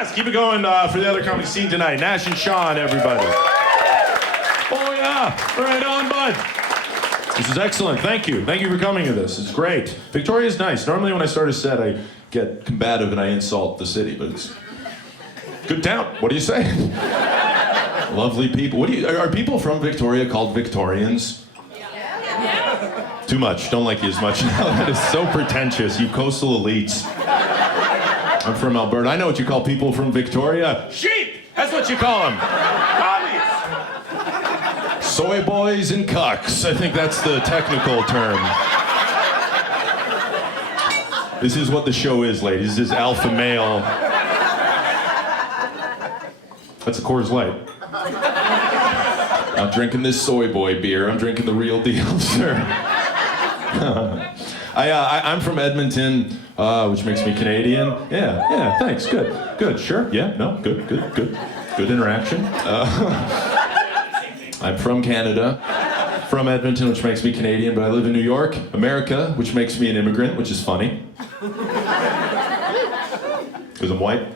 Yes, keep it going for the other comedy scene tonight. Nash and Sean, everybody. Oh yeah, right on, bud. This is excellent. Thank you. Thank you for coming to this. It's great. Victoria's nice. Normally when I start a set, I get combative and I insult the city, but it's good town. What do you say? Lovely people. Are people from Victoria called Victorians? Yeah. Too much. Don't like you as much now. That is so pretentious. You coastal elites. I'm from Alberta. I know what you call people from Victoria. Sheep! That's what you call them. Soy boys and cucks. I think that's the technical term. This is what the show is, ladies. This is alpha male. That's a Coors Light. I'm drinking this soy boy beer. I'm drinking the real deal, sir. I'm from Edmonton, which makes me Canadian. Yeah, thanks. Good, sure. Yeah, no, good. Good interaction. I'm from Canada, from Edmonton, which makes me Canadian, but I live in New York, America, which makes me an immigrant, which is funny. Because I'm white.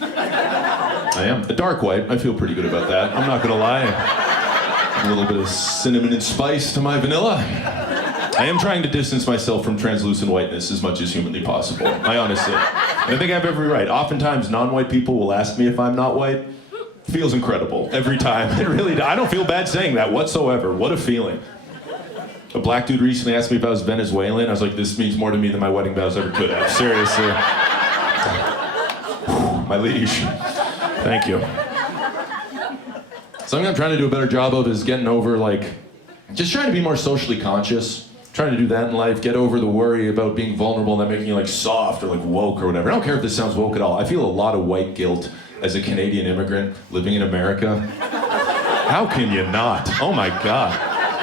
I am. A dark white. I feel pretty good about that. I'm not gonna lie. A little bit of cinnamon and spice to my vanilla. I am trying to distance myself from translucent whiteness as much as humanly possible. I honestly. And I think I have every right. Oftentimes, non-white people will ask me if I'm not white. Feels incredible every time. It really does. I don't feel bad saying that whatsoever. What a feeling. A black dude recently asked me if I was Venezuelan. I was like, this means more to me than my wedding vows ever could have. Seriously. My liege. Thank you. Something I'm trying to do a better job of is getting over, just trying to be more socially conscious. Trying to do that in life, get over the worry about being vulnerable and that making you soft or woke or whatever. I don't care if this sounds woke at all. I feel a lot of white guilt as a Canadian immigrant living in America. How can you not? Oh my God.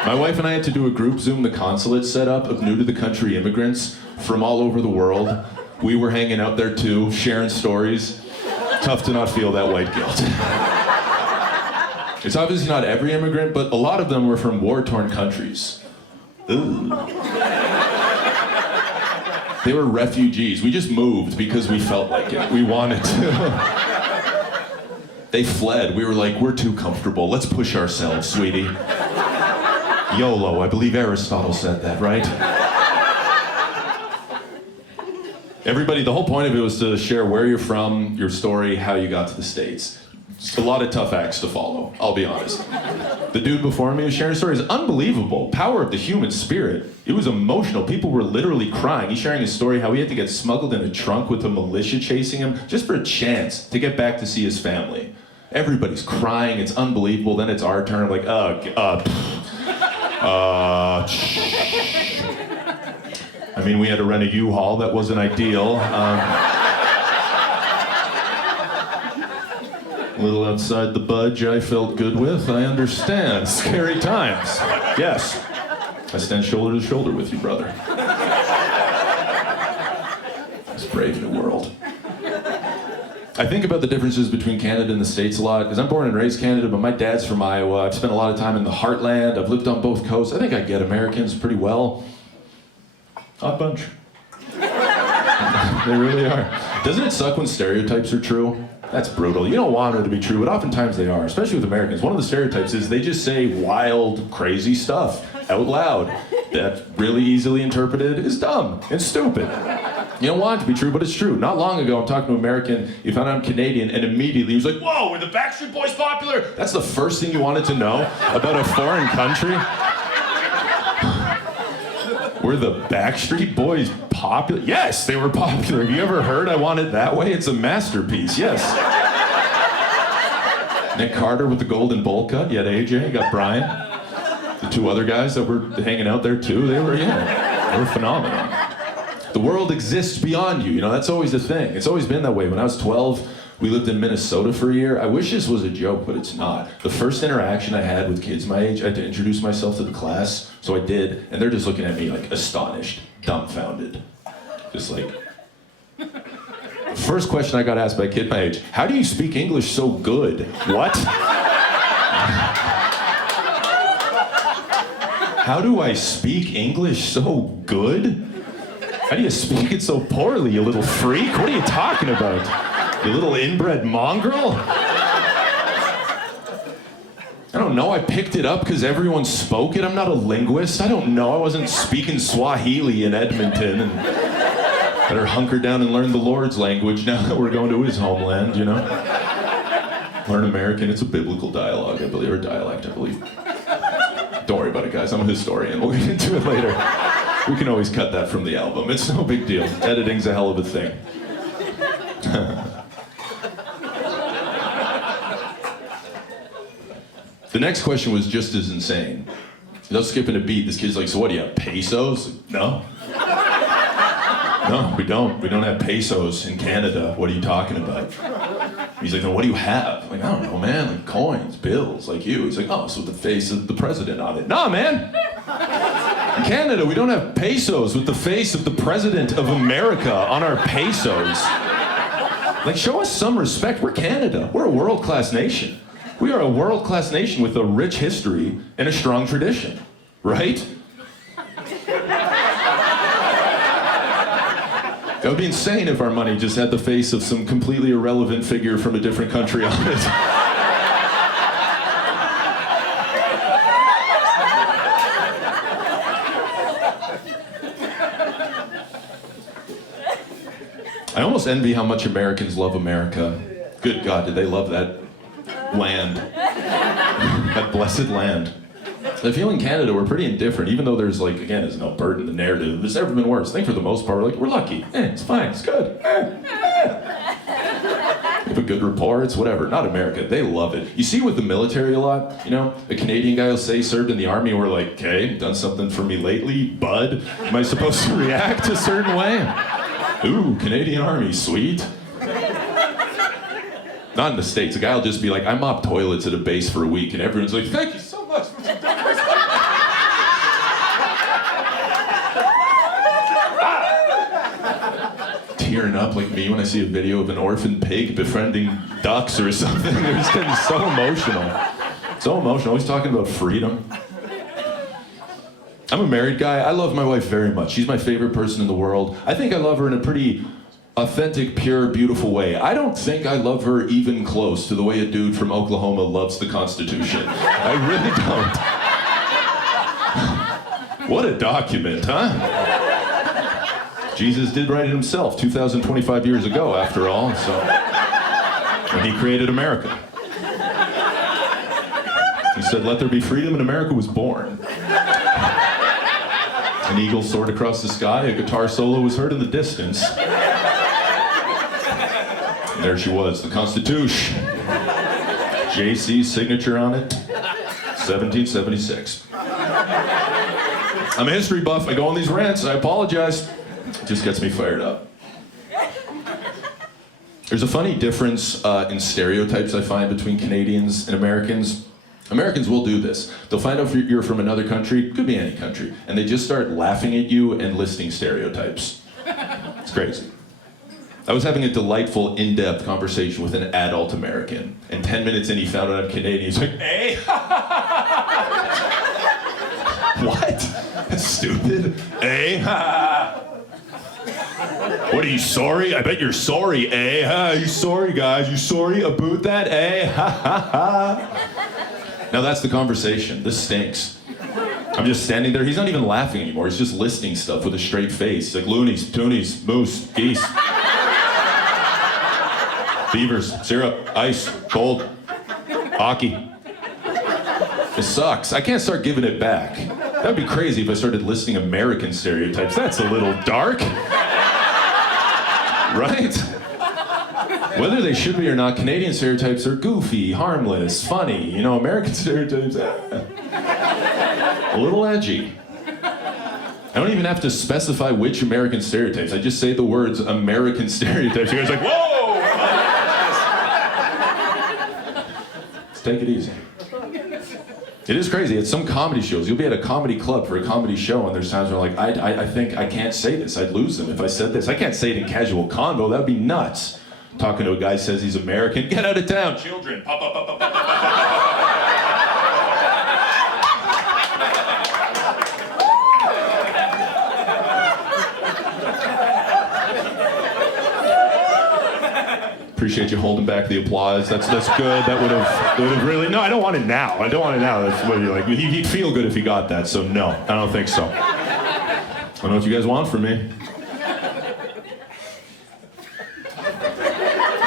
My wife and I had to do a group Zoom the consulate set up of new to the country immigrants from all over the world. We were hanging out there too, sharing stories. Tough to not feel that white guilt. It's obviously not every immigrant, but a lot of them were from war-torn countries. Ooh. They were refugees. We just moved because we felt like it. We wanted to. They fled. We were like, we're too comfortable. Let's push ourselves, sweetie. YOLO. I believe Aristotle said that, right? Everybody, the whole point of it was to share where you're from, your story, how you got to the States. Just a lot of tough acts to follow, I'll be honest. The dude before me was sharing a story. It's unbelievable. Power of the human spirit. It was emotional. People were literally crying. He's sharing his story how he had to get smuggled in a trunk with a militia chasing him just for a chance to get back to see his family. Everybody's crying. It's unbelievable. Then it's our turn. I mean, we had to rent a U-Haul. That wasn't ideal. A little outside the budge I felt good with. I understand. Scary times. Yes. I stand shoulder to shoulder with you, brother. This brave new world. I think about the differences between Canada and the States a lot, because I'm born and raised Canada, but my dad's from Iowa. I've spent a lot of time in the heartland. I've lived on both coasts. I think I get Americans pretty well. Odd bunch. They really are. Doesn't it suck when stereotypes are true? That's brutal. You don't want them to be true, but oftentimes they are, especially with Americans. One of the stereotypes is they just say wild, crazy stuff out loud that really easily interpreted is dumb and stupid. You don't want it to be true, but it's true. Not long ago, I'm talking to an American, he found out I'm Canadian, and immediately he was like, whoa, were the Backstreet Boys popular? That's the first thing you wanted to know about a foreign country? Were the Backstreet Boys popular? Yes, they were popular. Have you ever heard I Want It That Way? It's a masterpiece, yes. Nick Carter with the golden bowl cut. You had AJ, you got Brian. The two other guys that were hanging out there too, they were phenomenal. The world exists beyond you, that's always the thing. It's always been that way. When I was 12, we lived in Minnesota for a year. I wish this was a joke, but it's not. The first interaction I had with kids my age, I had to introduce myself to the class, so I did, and they're just looking at me astonished, dumbfounded. Just first question I got asked by a kid my age, how do you speak English so good? What? How do I speak English so good? How do you speak it so poorly, you little freak? What are you talking about? You little inbred mongrel? I don't know, I picked it up because everyone spoke it. I'm not a linguist. I don't know, I wasn't speaking Swahili in Edmonton. And better hunker down and learn the Lord's language now that we're going to his homeland, you know? Learn American, it's a biblical dialogue, I believe, or dialect, I believe. Don't worry about it, guys, I'm a historian. We'll get into it later. We can always cut that from the album. It's no big deal. Editing's a hell of a thing. The next question was just as insane. No skipping a beat. This kid's like, so what do you have, pesos? No. No, we don't. We don't have pesos in Canada. What are you talking about? He's like, then what do you have? I'm like, I don't know, man. Like coins, bills, like you. He's like, oh, so with the face of the president on it. Nah, man. In Canada, we don't have pesos with the face of the president of America on our pesos. Like, show us some respect. We're Canada. We're a world-class nation. We are a world-class nation with a rich history and a strong tradition, right? That would be insane if our money just had the face of some completely irrelevant figure from a different country on it. I almost envy how much Americans love America. Good God, did they love that land. That blessed land. I feel in Canada we're pretty indifferent, even though there's like, again, as an Albertan, the narrative, it's never been worse. I think for the most part, we're lucky. It's fine, it's good. If a good rapport, it's whatever. Not America, they love it. You see with the military a lot, you know, a Canadian guy will say served in the army, we're like, okay, done something for me lately, bud? Am I supposed to react a certain way? Ooh, Canadian Army, sweet. Not in the States. A guy will just be like, I mopped toilets at a base for a week, and everyone's like, thank you so much. Tearing up like me when I see a video of an orphan pig befriending ducks or something. They're just getting so emotional. So emotional. Always talking about freedom. I'm a married guy. I love my wife very much. She's my favorite person in the world. I think I love her in a pretty authentic, pure, beautiful way. I don't think I love her even close to the way a dude from Oklahoma loves the Constitution. I really don't. What a document, huh? Jesus did write it himself 2,025 years ago, after all, so when he created America. He said, let there be freedom, and America was born. An eagle soared across the sky, a guitar solo was heard in the distance. And there she was, the Constitution. JC's signature on it, 1776. I'm a history buff, I go on these rants, I apologize. It just gets me fired up. There's a funny difference in stereotypes I find between Canadians and Americans. Americans will do this. They'll find out if you're from another country, could be any country, and they just start laughing at you and listing stereotypes. It's crazy. I was having a delightful, in-depth conversation with an adult American, and 10 minutes in he found out I'm Canadian. He's like, hey! What? That's stupid. Hey! What are you, sorry? I bet you're sorry, eh? You sorry, guys? You sorry about that, eh? Now that's the conversation. This stinks. I'm just standing there. He's not even laughing anymore. He's just listing stuff with a straight face. He's like loonies, toonies, moose, geese. Beavers, syrup, ice, cold, hockey. It sucks. I can't start giving it back. That'd be crazy if I started listing American stereotypes. That's a little dark. Right? Whether they should be or not, Canadian stereotypes are goofy, harmless, funny. You know, American stereotypes, a little edgy. I don't even have to specify which American stereotypes. I just say the words American stereotypes. You guys are like, whoa! Let's take it easy. It is crazy. At some comedy shows, you'll be at a comedy club for a comedy show, and there's times where like, I think I can't say this. I'd lose them if I said this. I can't say it in casual convo. That'd be nuts. Talking to a guy who says he's American. Get out of town, children. Pop, pop, pop, pop, pop, pop, pop. Appreciate you holding back the applause. That's good. That would have really. No, I don't want it now. I don't want it now. That's what you're like. He'd feel good if he got that. So no, I don't think so. I don't know what you guys want from me.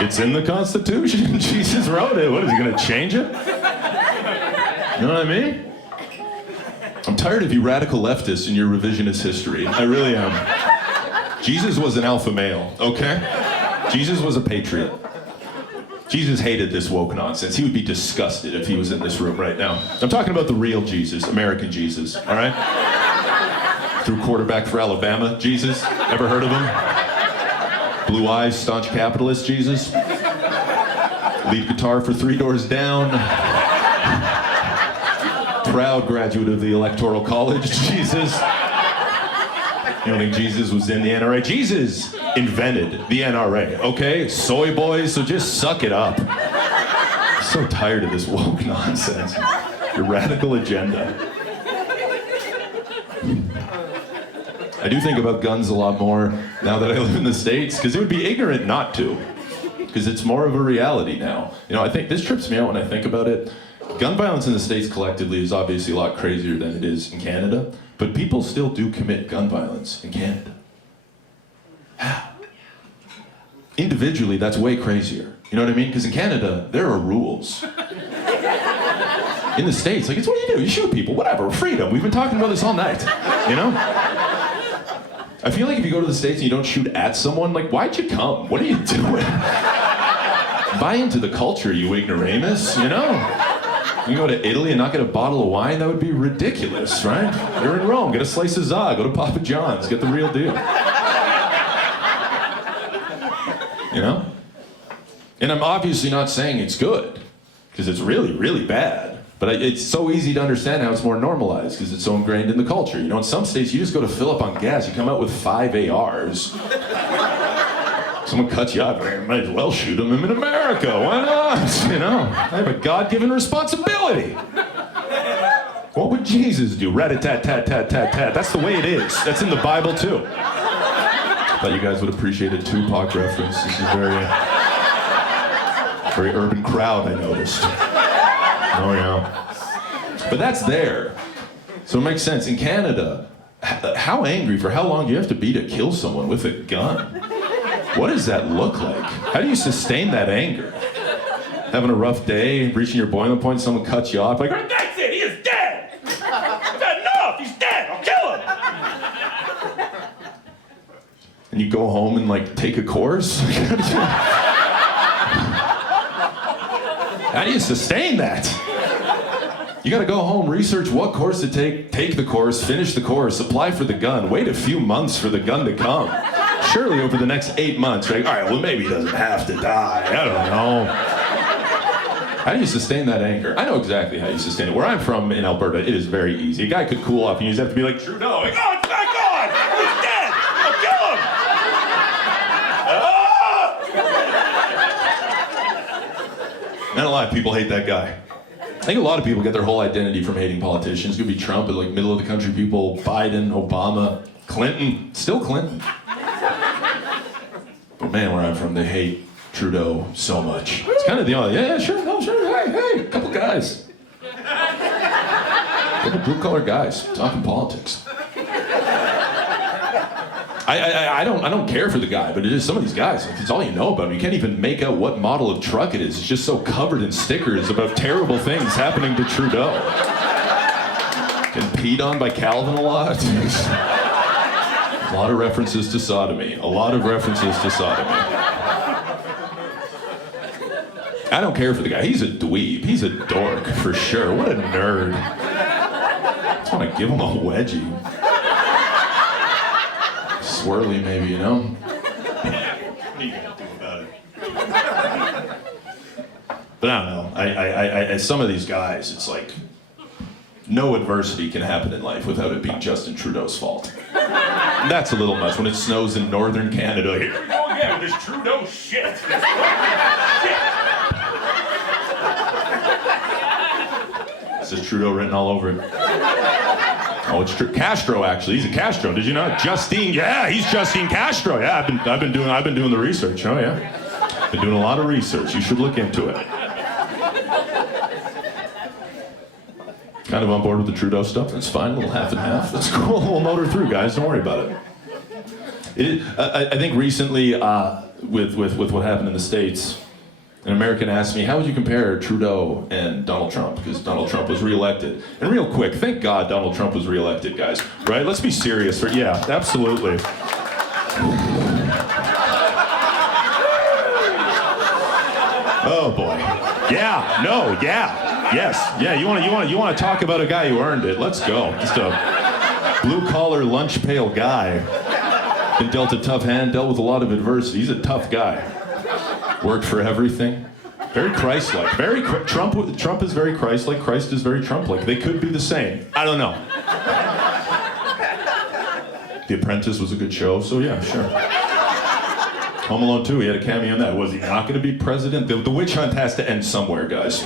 It's in the Constitution. Jesus wrote it. What is he gonna change it? You know what I mean? I'm tired of you radical leftists and your revisionist history. I really am. Jesus was an alpha male, okay? Jesus was a patriot. Jesus hated this woke nonsense. He would be disgusted if he was in this room right now. I'm talking about the real Jesus, American Jesus, all right? Threw quarterback for Alabama, Jesus. Ever heard of him? Blue eyes, staunch capitalist, Jesus. Lead guitar for Three Doors Down. Proud graduate of the Electoral College, Jesus. You don't think Jesus was in the NRA? Jesus invented the NRA, okay? Soy boys, so just suck it up. I'm so tired of this woke nonsense. Your radical agenda. I do think about guns a lot more now that I live in the States, because it would be ignorant not to, because it's more of a reality now. You know, I think this trips me out when I think about it. Gun violence in the States collectively is obviously a lot crazier than it is in Canada, but people still do commit gun violence in Canada. Individually, that's way crazier. You know what I mean? Because in Canada, there are rules. In the States, like, it's what you do. You shoot people, whatever, freedom. We've been talking about this all night, you know? I feel like if you go to the States and you don't shoot at someone, like, why'd you come? What are you doing? Buy into the culture, you ignoramus, you know? You go to Italy and not get a bottle of wine, that would be ridiculous, right? You're in Rome, get a slice of za, go to Papa John's, get the real deal. You know? And I'm obviously not saying it's good, because it's really, really bad. But it's so easy to understand how it's more normalized, because it's so ingrained in the culture. You know, in some states, you just go to fill up on gas, you come out with 5 ARs. Someone cuts you up, I might as well shoot them. I'm in America, why not? You know, I have a God-given responsibility. What would Jesus do? Rat-a-tat-tat-tat-tat-tat. That's the way it is. That's in the Bible, too. Thought you guys would appreciate a Tupac reference. This is very urban crowd, I noticed. Oh, yeah. But that's there. So it makes sense. In Canada, how angry for how long do you have to be to kill someone with a gun? What does that look like? How do you sustain that anger? Having a rough day, reaching your boiling point, someone cuts you off, like, that's it, he is dead! That's enough, he's dead, I'll kill him! And you go home and, like, take a course? How do you sustain that? You gotta go home, research what course to take the course, finish the course, apply for the gun, wait a few months for the gun to come. Surely over the next 8 months, right? All right, well, maybe he doesn't have to die. I don't know. How do you sustain that anger? I know exactly how you sustain it. Where I'm from in Alberta, it is very easy. A guy could cool off and you just have to be like, Trudeau, like, oh, it's not gone! He's dead! I'll kill him! Ah! Not a lot of people hate that guy. I think a lot of people get their whole identity from hating politicians. It could be Trump, but like middle of the country people, Biden, Obama, Clinton, still Clinton. But man, where I'm from, they hate Trudeau so much. It's kind of the only, yeah, sure, no, sure, hey, a couple guys. A couple blue-collar guys talking politics. I don't care for the guy, but it is some of these guys. Like, it's all you know about him. You can't even make out what model of truck it is. It's just so covered in stickers about terrible things happening to Trudeau. Getting peed on by Calvin a lot. A lot of references to sodomy. A lot of references to sodomy. I don't care for the guy. He's a dweeb. He's a dork, for sure. What a nerd. I just want to give him a wedgie. Swirly, maybe, you know? What are you gonna do about it? But I don't know. I some of these guys, it's like, no adversity can happen in life without it being Justin Trudeau's fault. And that's a little much. When it snows in northern Canada, here we go again with this Trudeau shit. This is Trudeau written all over it. Oh, it's true. Castro, actually. He's a Castro. Did you know? Justine. Yeah, he's Justine Castro. Yeah, I've been doing the research. Oh, yeah. Been doing a lot of research. You should look into it. Kind of on board with the Trudeau stuff. That's fine. A little half and half. That's cool. We'll motor through, guys. Don't worry about it. I think recently, with what happened in the States, an American asked me, how would you compare Trudeau and Donald Trump? Because Donald Trump was reelected. And real quick, thank God Donald Trump was reelected, guys. Right? Let's be serious. Yeah, absolutely. Oh boy. Yeah. No. Yeah. Yes. Yeah. You want to talk about a guy who earned it? Let's go. Just a blue-collar, lunch-pail guy. Been dealt a tough hand. Dealt with a lot of adversity. He's a tough guy. Worked for everything. Very Christ-like. Trump is very Christ-like. Christ is very Trump-like. They could be the same. I don't know. The Apprentice was a good show, so yeah, sure. Home Alone 2, he had a cameo in that. Was he not going to be president? The witch hunt has to end somewhere, guys.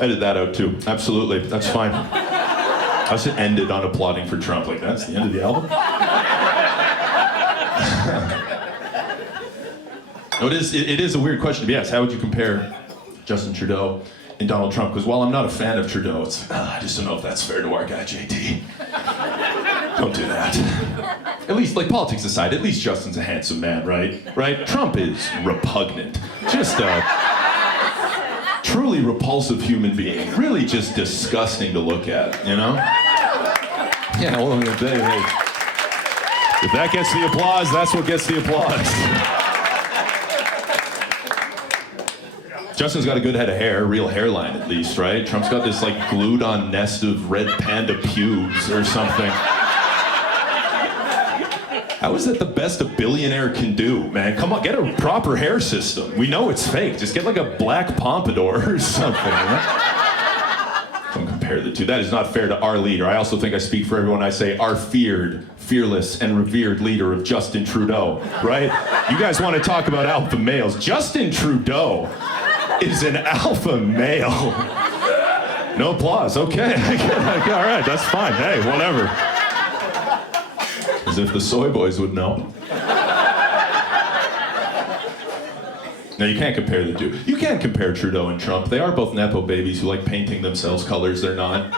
Edit that out too. Absolutely, that's fine. I should end it on applauding for Trump. Like, that's the end of the album? No, it is a weird question to be asked. How would you compare Justin Trudeau and Donald Trump? Because while I'm not a fan of Trudeau, it's I just don't know if that's fair to our guy, JT. Don't do that. At least, like, politics aside, at least Justin's a handsome man, right? Right? Trump is repugnant. Just a truly repulsive human being. Really just disgusting to look at, you know? Yeah, well, if that gets the applause, that's what gets the applause. Justin's got a good head of hair, real hairline at least, right? Trump's got this like glued on nest of red panda pubes or something. How is that the best a billionaire can do, man? Come on, get a proper hair system. We know it's fake. Just get like a black pompadour or something, you know? Don't compare the two. That is not fair to our leader. I also think I speak for everyone. I say our feared, fearless, and revered leader of Justin Trudeau, right? You guys want to talk about alpha males. Justin Trudeau is an alpha male. No applause. Okay. All right, that's fine. Hey, whatever. As if the soy boys would know. No, you can't compare the two. You can't compare Trudeau and Trump. They are both Nepo babies who like painting themselves colors they're not.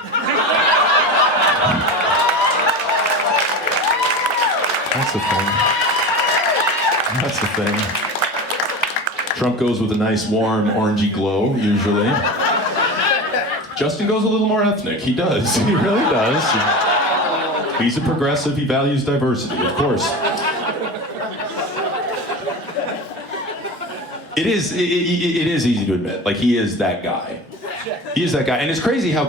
That's the thing. That's the thing. Trump goes with a nice, warm, orangey glow, usually. Justin goes a little more ethnic. He does. He really does. He's a progressive. He values diversity, of course. It is easy to admit. Like, he is that guy. He is that guy. And it's crazy how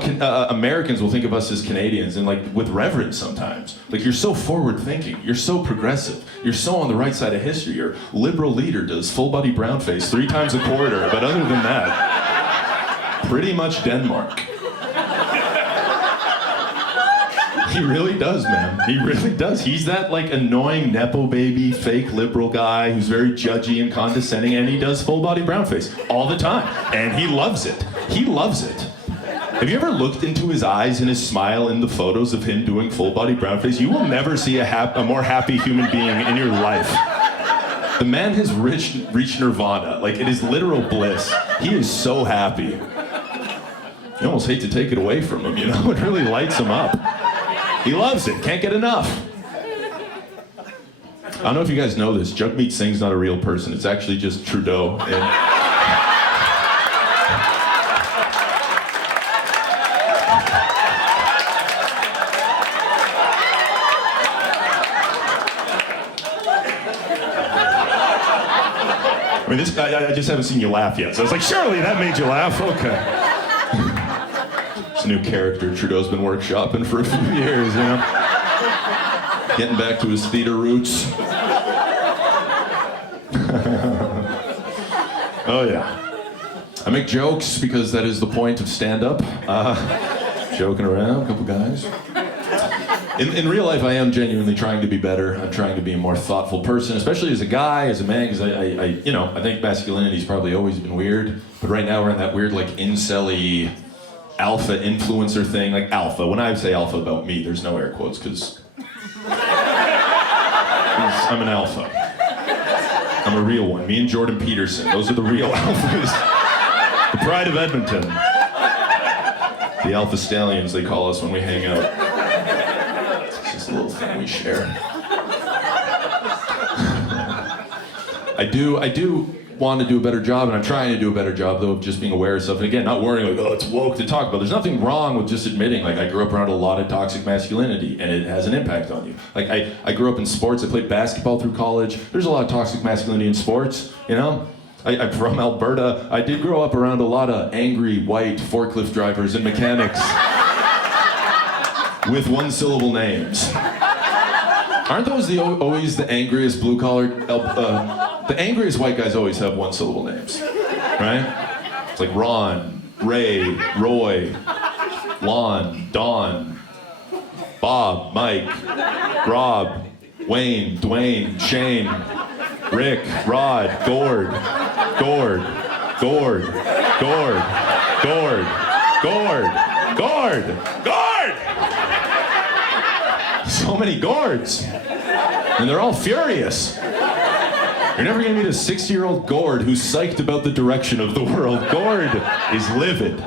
Americans will think of us as Canadians and, like, with reverence sometimes. Like, you're so forward-thinking. You're so progressive. You're so on the right side of history. Your liberal leader does full-body brownface 3 times a quarter. But other than that, pretty much Denmark. He really does, man. He really does. He's that, like, annoying Nepo baby, fake liberal guy who's very judgy and condescending, and he does full-body brownface all the time. And he loves it. He loves it. Have you ever looked into his eyes and his smile in the photos of him doing full-body brownface? You will never see a more happy human being in your life. The man has reached nirvana. Like, it is literal bliss. He is so happy. You almost hate to take it away from him, you know? It really lights him up. He loves it. Can't get enough. I don't know if you guys know this. Jagmeet Singh's not a real person. It's actually just Trudeau. And I mean, I just haven't seen you laugh yet. So I was like, surely that made you laugh. Okay. It's a new character Trudeau's been workshopping for a few years, you know? Getting back to his theater roots. Oh, yeah. I make jokes because that is the point of stand-up. Joking around, a couple guys. In real life, I am genuinely trying to be better. I'm trying to be a more thoughtful person, especially as a guy, as a man, because I think masculinity's probably always been weird, but right now we're in that weird, like, incel-y alpha influencer thing, like alpha. When I say alpha about me, there's no air quotes, because I'm an alpha. I'm a real one. Me and Jordan Peterson. Those are the real alphas. The pride of Edmonton. The alpha stallions, they call us when we hang out. It's just a little thing we share. I do want to do a better job, and I'm trying to do a better job, though, of just being aware of stuff. And again, not worrying like, oh, it's woke to talk about. There's nothing wrong with just admitting, like, I grew up around a lot of toxic masculinity, and it has an impact on you. Like, I grew up in sports. I played basketball through college. There's a lot of toxic masculinity in sports, you know? I'm from Alberta. I did grow up around a lot of angry white forklift drivers and mechanics with one-syllable names. Aren't those always the angriest blue-collar... the angriest white guys always have one-syllable names, right? It's like Ron, Ray, Roy, Lon, Don, Bob, Mike, Rob, Wayne, Dwayne, Shane, Rick, Rod, Gord, Gord, Gord, Gord, Gord, Gord, Gord, Gord! So many Gords. And they're all furious. You're never gonna meet a 60-year-old Gord who's psyched about the direction of the world. Gord is livid.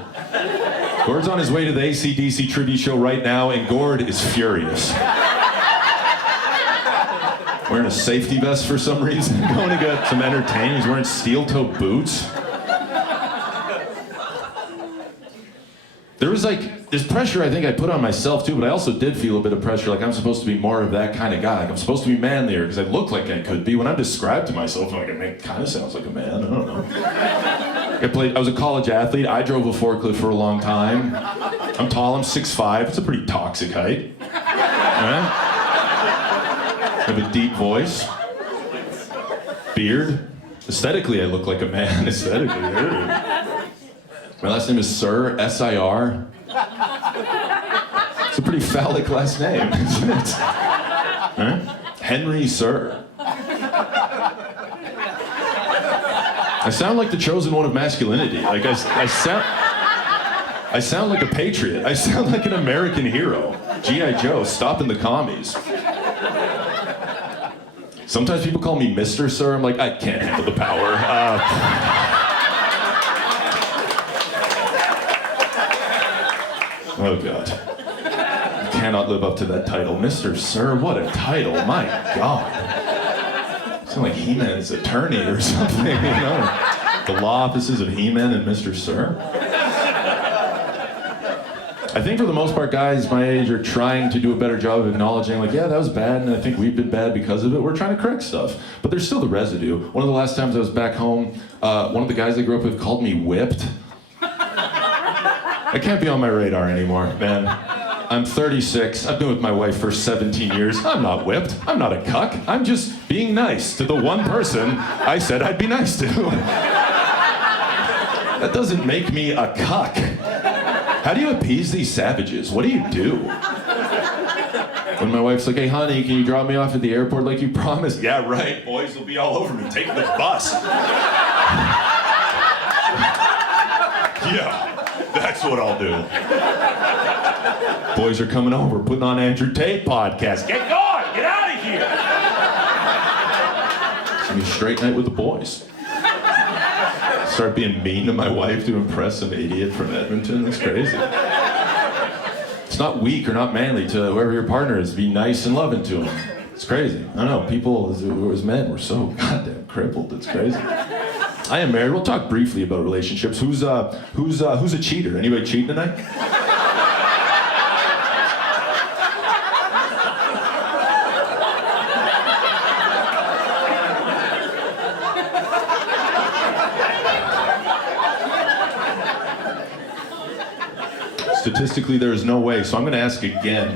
Gord's on his way to the AC/DC tribute show right now, and Gord is furious. Wearing a safety vest for some reason, going to get some entertainment. He's wearing steel-toe boots. There's pressure I think I put on myself too, but I also did feel a bit of pressure, like I'm supposed to be more of that kind of guy. Like I'm supposed to be manlier, because I look like I could be. When I'm described to myself, I'm like, it kind of sounds like a man, I don't know. I was a college athlete. I drove a forklift for a long time. I'm tall, I'm 6'5". It's a pretty toxic height. Right? I have a deep voice. Beard. Aesthetically, I look like a man. Aesthetically. My last name is Sir, S-I-R. It's a pretty phallic last name, isn't it? Right? Henry Sir. I sound like the chosen one of masculinity. Like I sound like a patriot. I sound like an American hero. G.I. Joe, stopping the commies. Sometimes people call me Mr. Sir. I'm like, I can't handle the power. Oh, God. I cannot live up to that title. Mr. Sir, what a title. My God. I sound like He-Man's attorney or something, you know? The law offices of He-Man and Mr. Sir. I think for the most part, guys my age are trying to do a better job of acknowledging, like, yeah, that was bad, and I think we've been bad because of it. We're trying to correct stuff. But there's still the residue. One of the last times I was back home, one of the guys I grew up with called me whipped. I can't be on my radar anymore, man. I'm 36. I've been with my wife for 17 years. I'm not whipped. I'm not a cuck. I'm just being nice to the one person I said I'd be nice to. That doesn't make me a cuck. How do you appease these savages? What do you do? When my wife's like, hey, honey, can you drop me off at the airport like you promised? Yeah, right. Boys will be all over me. Take the bus. Yeah. That's what I'll do. Boys are coming over, putting on Andrew Tate podcast. Get going! Get out of here! It's gonna be a straight night with the boys. Start being mean to my wife to impress some idiot from Edmonton. That's crazy. It's not weak or not manly to whoever your partner is. Be nice and loving to him. It's crazy. I don't know. People, as men, we're so goddamn crippled. It's crazy. I am married. We'll talk briefly about relationships. Who's a cheater? Anybody cheating tonight? Statistically, there is no way, so I'm going to ask again.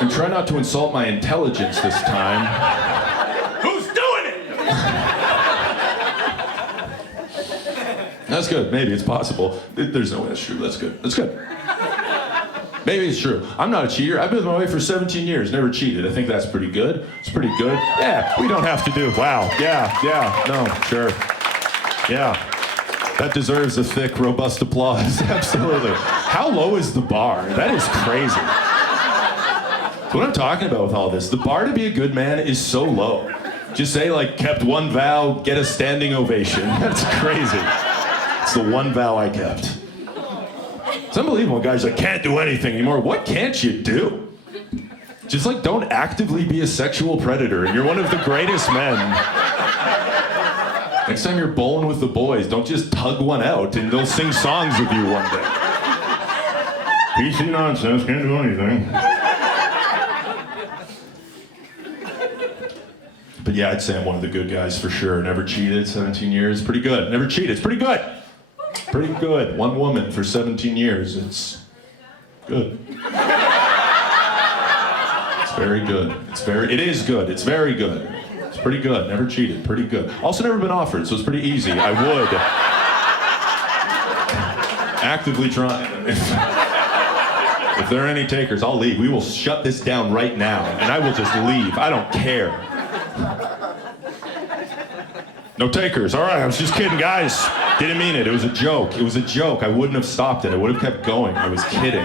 And try not to insult my intelligence this time. Who's doing it? That's good. Maybe it's possible. There's no way that's true. That's good. That's good. Maybe it's true. I'm not a cheater. I've been with my wife for 17 years. Never cheated. I think that's pretty good. It's pretty good. Yeah, we don't have to do. Wow. Yeah. No, sure. Yeah. That deserves a thick, robust applause. Absolutely. How low is the bar? That is crazy. What I'm talking about with all this, the bar to be a good man is so low. Just say, like, kept one vow, get a standing ovation. That's crazy. It's the one vow I kept. It's unbelievable. Guys like, can't do anything anymore. What can't you do? Just, like, don't actively be a sexual predator, and you're one of the greatest men. Next time you're bowling with the boys, don't just tug one out, and they'll sing songs with you one day. PC nonsense, can't do anything. But yeah, I'd say I'm one of the good guys for sure. Never cheated, 17 years, pretty good. Never cheated, it's pretty good. Pretty good. One woman for 17 years, it's good. It's very good. It is good, it's very good. It's pretty good, never cheated, pretty good. Also never been offered, so it's pretty easy. I would. Actively trying. If there are any takers, I'll leave. We will shut this down right now, and I will just leave. I don't care. No takers. All right, I was just kidding, guys. Didn't mean it. It was a joke. It was a joke. I wouldn't have stopped it. I would have kept going. I was kidding.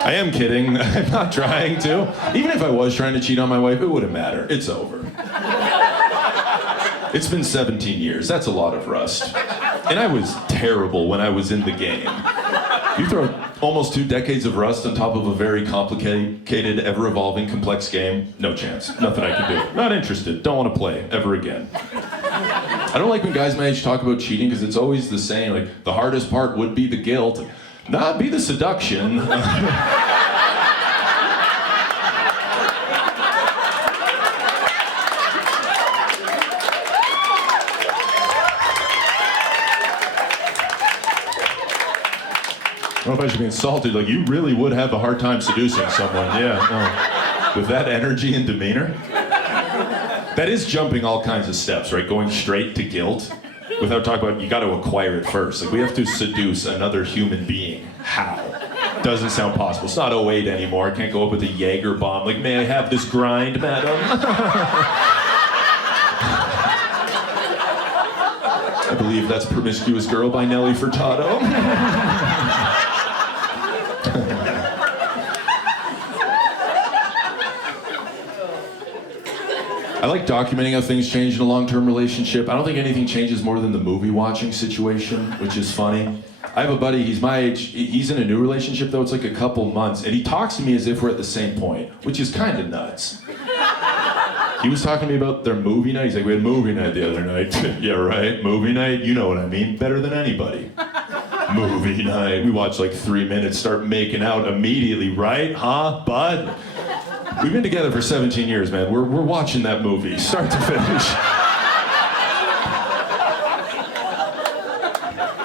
I am kidding. I'm not trying to. Even if I was trying to cheat on my wife, it wouldn't matter. It's over. It's been 17 years. That's a lot of rust. And I was terrible when I was in the game. You throw almost 2 decades of rust on top of a very complicated, ever-evolving, complex game, no chance. Nothing I can do. Not interested. Don't want to play ever again. I don't like when guys my age talk about cheating because it's always the same. Like, the hardest part would be the guilt. Nah, it'd be the seduction. I don't know if I should be insulted. Like, you really would have a hard time seducing someone. Yeah, no. With that energy and demeanor. That is jumping all kinds of steps, right? Going straight to guilt without talking about, you got to acquire it first. Like, we have to seduce another human being. How? Doesn't sound possible. It's not '08 anymore. I can't go up with a Jaeger bomb. Like, may I have this grind, madam? I believe that's Promiscuous Girl by Nelly Furtado. I like documenting how things change in a long-term relationship. I don't think anything changes more than the movie watching situation, which is funny. I have a buddy, he's my age, he's in a new relationship though, it's like a couple months, and he talks to me as if we're at the same point, which is kind of nuts. He was talking to me about their movie night. He's like, we had movie night the other night. Yeah, right, movie night, you know what I mean, better than anybody. Movie night, we watched like 3 minutes, start making out immediately, right, huh, bud? We've been together for 17 years, man. We're watching that movie, start to finish.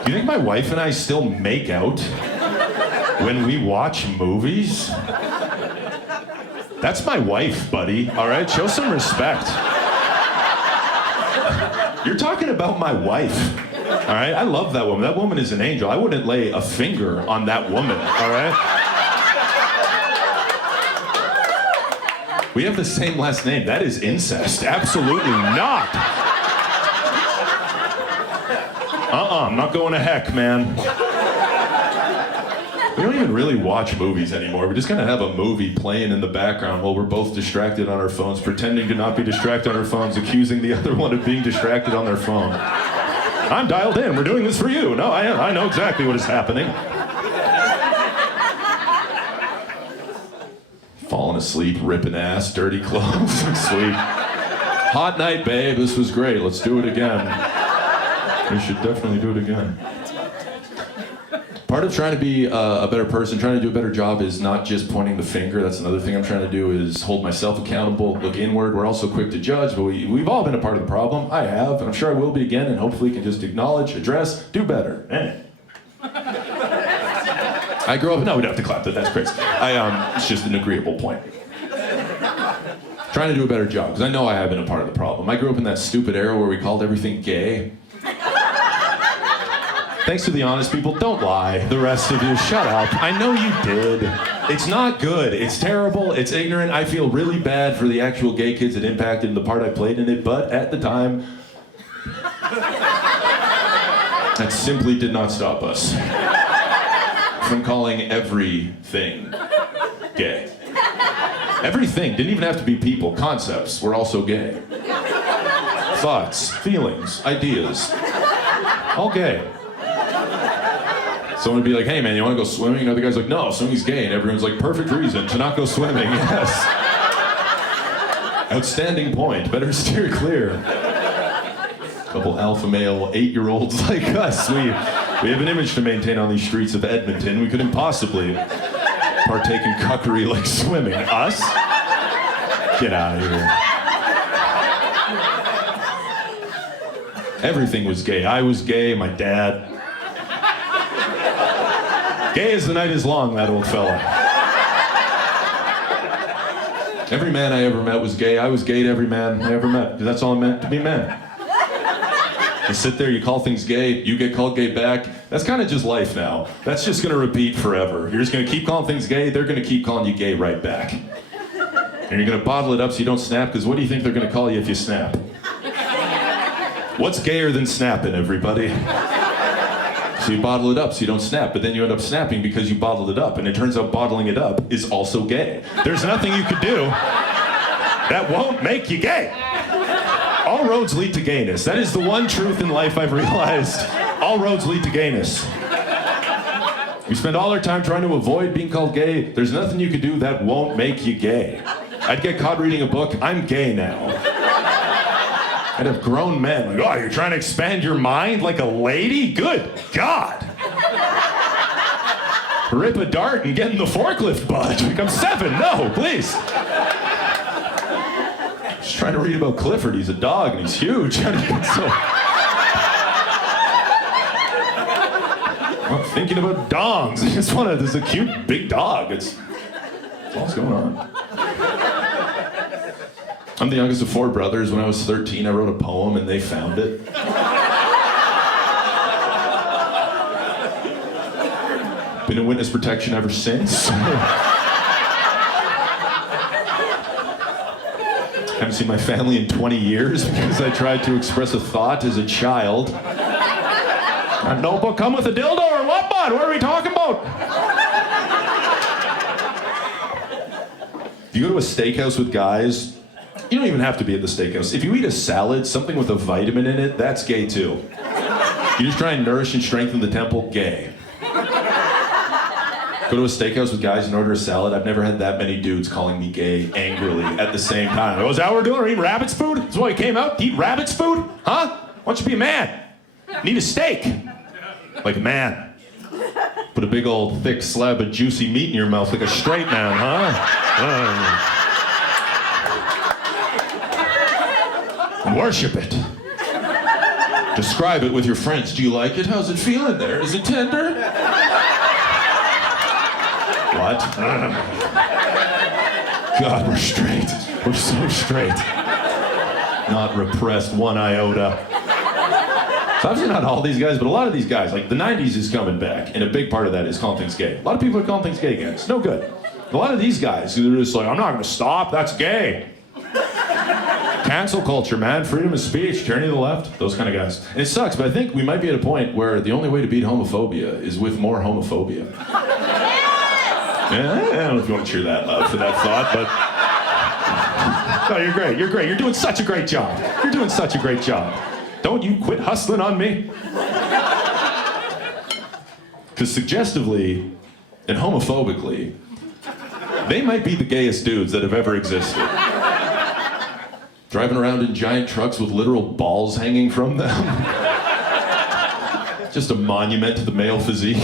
Do you think my wife and I still make out when we watch movies? That's my wife, buddy, all right? Show some respect. You're talking about my wife, all right? I love that woman. That woman is an angel. I wouldn't lay a finger on that woman, all right? We have the same last name. That is incest. Absolutely not. I'm not going to heck, man. We don't even really watch movies anymore. We're just gonna have a movie playing in the background while we're both distracted on our phones, pretending to not be distracted on our phones, accusing the other one of being distracted on their phone. I'm dialed in. We're doing this for you. No, I am. I know exactly what is happening. Falling asleep, ripping ass, dirty clothes, sleep. Hot night, babe. This was great. Let's do it again. We should definitely do it again. Part of trying to be a better person, trying to do a better job is not just pointing the finger. That's another thing I'm trying to do is hold myself accountable, look inward. We're also quick to judge, but we've all been a part of the problem. I have, and I'm sure I will be again, and hopefully can just acknowledge, address, do better. I grew up, no, we don't have to clap that, that's crazy. It's just an agreeable point. Trying to do a better job, because I know I have been a part of the problem. I grew up in that stupid era where we called everything gay. Thanks to the honest people, don't lie. The rest of you, shut up. I know you did. It's not good, it's terrible, it's ignorant. I feel really bad for the actual gay kids that impacted in the part I played in it, but at the time, that simply did not stop us from calling everything gay. Everything didn't even have to be people. Concepts were also gay. Thoughts, feelings, ideas, all gay. Someone would be like, hey man, you want to go swimming? And the other guy's like, no, swimming's gay. And everyone's like, perfect reason to not go swimming, yes. Outstanding point, better steer clear. Couple alpha male 8-year-olds like us, we have an image to maintain on these streets of Edmonton. We couldn't possibly partake in cuckery like swimming. Us? Get out of here. Everything was gay. I was gay, my dad. Gay as the night is long, that old fella. Every man I ever met was gay. I was gay to every man I ever met, because that's all it meant to be men. You sit there, you call things gay, you get called gay back. That's kind of just life now. That's just gonna repeat forever. You're just gonna keep calling things gay, they're gonna keep calling you gay right back. And you're gonna bottle it up so you don't snap, because what do you think they're gonna call you if you snap? What's gayer than snapping, everybody? So you bottle it up so you don't snap, but then you end up snapping because you bottled it up, and it turns out bottling it up is also gay. There's nothing you could do that won't make you gay. All roads lead to gayness. That is the one truth in life I've realized. All roads lead to gayness. We spend all our time trying to avoid being called gay. There's nothing you could do that won't make you gay. I'd get caught reading a book, I'm gay now. I'd have grown men like, oh, you're trying to expand your mind like a lady? Good God. Rip a dart and get in the forklift, bud. Like, I'm 7, no, please. Just trying to read about Clifford. He's a dog and he's huge. I'm thinking about dogs. I just want to, there's a cute big dog. That's all that's going on. I'm the youngest of 4 brothers. When I was 13, I wrote a poem and they found it. Been in witness protection ever since. Haven't seen my family in 20 years because I tried to express a thought as a child. A notebook come with a dildo or what, bud? What are we talking about? If you go to a steakhouse with guys, you don't even have to be at the steakhouse. If you eat a salad, something with a vitamin in it, that's gay too. You just try and nourish and strengthen the temple, gay. Go to a steakhouse with guys and order a salad. I've never had that many dudes calling me gay angrily at the same time. Oh, is that what we're doing? We're eating rabbit's food? Is why you came out to eat rabbit's food? Huh? Why don't you be a man? Need a steak. Like a man. Put a big old thick slab of juicy meat in your mouth like a straight man, huh? Worship it. Describe it with your friends. Do you like it? How's it feeling there? Is it tender? What? God, we're straight. We're so straight. Not repressed one iota. So obviously not all these guys, but a lot of these guys, like the 90s is coming back, and a big part of that is calling things gay. A lot of people are calling things gay again. It's no good. A lot of these guys, they're just like, I'm not gonna stop, that's gay. Cancel culture, man. Freedom of speech, tyranny of the left, those kind of guys. And it sucks, but I think we might be at a point where the only way to beat homophobia is with more homophobia. Yeah, I don't know if you want to cheer that loud for that thought, but... No, you're great, you're great. You're doing such a great job. You're doing such a great job. Don't you quit hustling on me. Because suggestively and homophobically, they might be the gayest dudes that have ever existed. Driving around in giant trucks with literal balls hanging from them. Just a monument to the male physique.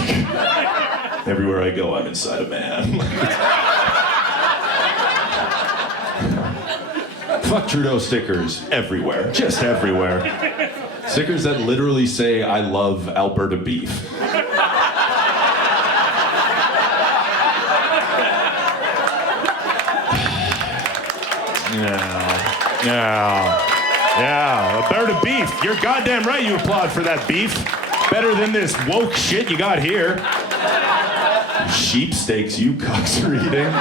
Everywhere I go, I'm inside a man. Fuck Trudeau stickers everywhere, just everywhere. Stickers that literally say, I love Alberta beef. Yeah, Alberta beef. You're goddamn right you applaud for that beef. Better than this woke shit you got here. Sheep steaks you cucks are eating.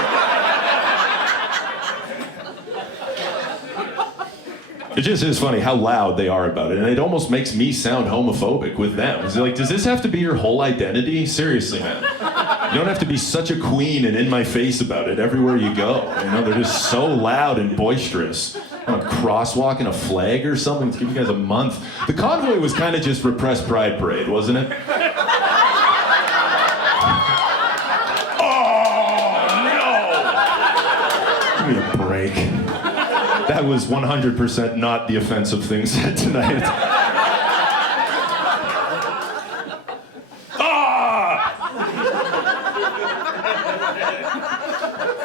It just is funny how loud they are about it, and it almost makes me sound homophobic with them. It's like, does this have to be your whole identity? Seriously, man. You don't have to be such a queen and in my face about it everywhere you go. You know, they're just so loud and boisterous. On a crosswalk and a flag or something, let's give you guys a month. The convoy was kind of just repressed pride parade, wasn't it? Give me a break. That was 100% not the offensive thing said tonight.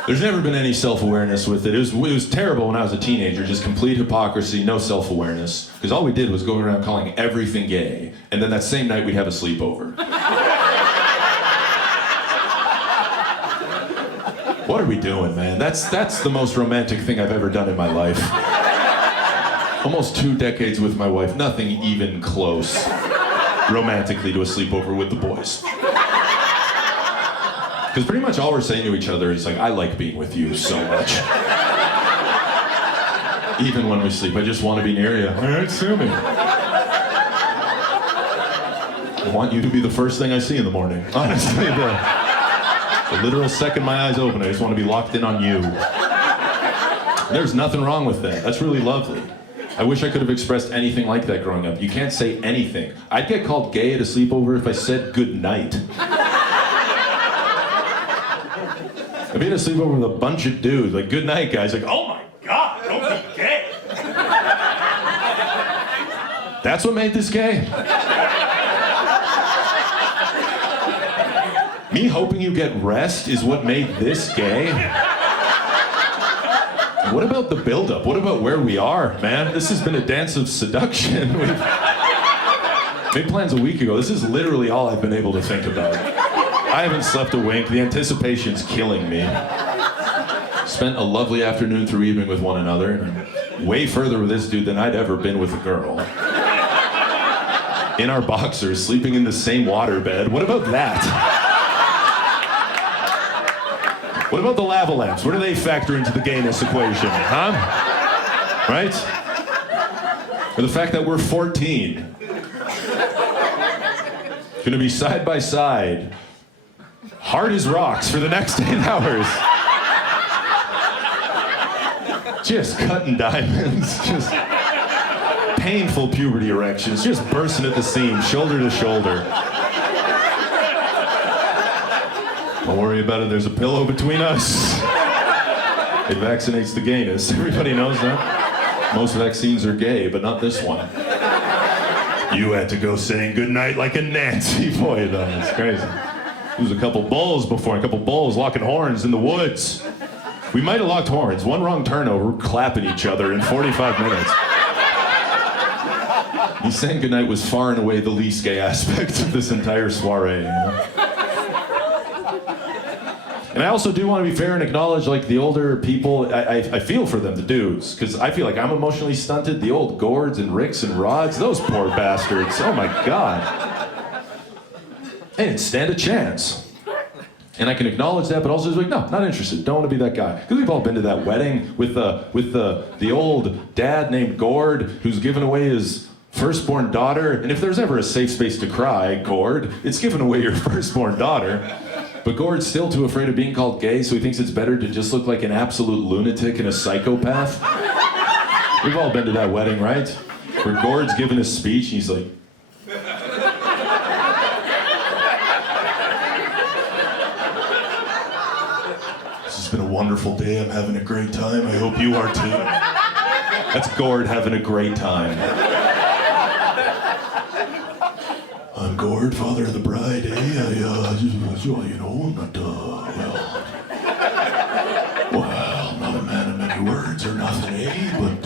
There's never been any self-awareness with it. It was terrible when I was a teenager, just complete hypocrisy, no self-awareness. Because all we did was go around calling everything gay, and then that same night we'd have a sleepover. What are we doing, man? That's the most romantic thing I've ever done in my life. Almost 2 decades with my wife, nothing even close romantically to a sleepover with the boys. Because pretty much all we're saying to each other is like, I like being with you so much. Even when we sleep, I just want to be near you. All right, sue me. I want you to be the first thing I see in the morning. Honestly, the literal second my eyes open, I just want to be locked in on you. There's nothing wrong with that. That's really lovely. I wish I could have expressed anything like that growing up. You can't say anything. I'd get called gay at a sleepover if I said good night. I've been at a sleepover with a bunch of dudes, like, good night, guys. Like, oh my God, don't be gay. That's what made this gay? Me hoping you get rest is what made this gay? What about the buildup? What about where we are, man? This has been a dance of seduction. We made plans a week ago. This is literally all I've been able to think about. I haven't slept a wink. The anticipation's killing me. Spent a lovely afternoon through evening with one another, and I'm way further with this dude than I'd ever been with a girl. In our boxers, sleeping in the same waterbed. What about that? What about the lava lamps? Where do they factor into the gayness equation, huh? Right? Or the fact that we're 14. Gonna be side by side. Hard as rocks for the next 10 hours. Just cutting diamonds, just painful puberty erections, just bursting at the seams, shoulder to shoulder. Don't worry about it, there's a pillow between us. It vaccinates the gayness. Everybody knows that. Most vaccines are gay, but not this one. You had to go saying goodnight like a Nancy boy, though. It's crazy. There was a couple bulls locking horns in the woods. We might have locked horns. One wrong turnover, we're clapping each other in 45 minutes. Me saying goodnight was far and away the least gay aspect of this entire soiree, you know? And I also do want to be fair and acknowledge, like, the older people, I feel for them, the dudes, because I feel like I'm emotionally stunted. The old Gords and Ricks and Rods, those poor bastards, oh my God. They didn't stand a chance. And I can acknowledge that, but also just like, no, not interested. Don't want to be that guy. Because we've all been to that wedding with the old dad named Gord who's given away his firstborn daughter. And if there's ever a safe space to cry, Gord, it's giving away your firstborn daughter. But Gord's still too afraid of being called gay, so he thinks it's better to just look like an absolute lunatic and a psychopath. We've all been to that wedding, right? Where Gord's giving a speech and he's like, "It's been a wonderful day. I'm having a great time. I hope you are too." That's Gord having a great time. I'm Gord, father of the bride, eh? You know, I'm not, well, not a man of many words or nothing, eh? But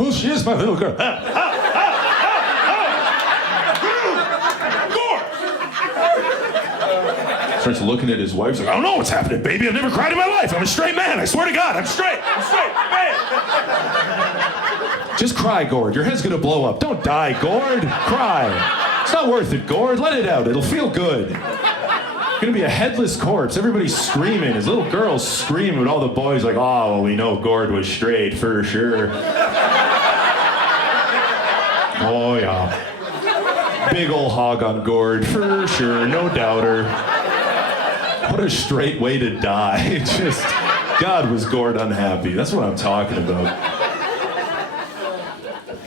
oh, she is my little girl. Starts looking at his wife. He's like, I don't know what's happening, baby. I've never cried in my life. I'm a straight man. I swear to God, I'm straight. Man. Just cry, Gord. Your head's gonna blow up. Don't die, Gord. Cry. It's not worth it, Gord. Let it out. It'll feel good. It's gonna be a headless corpse. Everybody's screaming. His little girl's screaming, and all the boys like, oh, well, we know Gord was straight for sure. Oh, yeah. Big ol' hog on Gord, for sure, no doubter. What a straight way to die. Just, God, was Gord unhappy. That's what I'm talking about.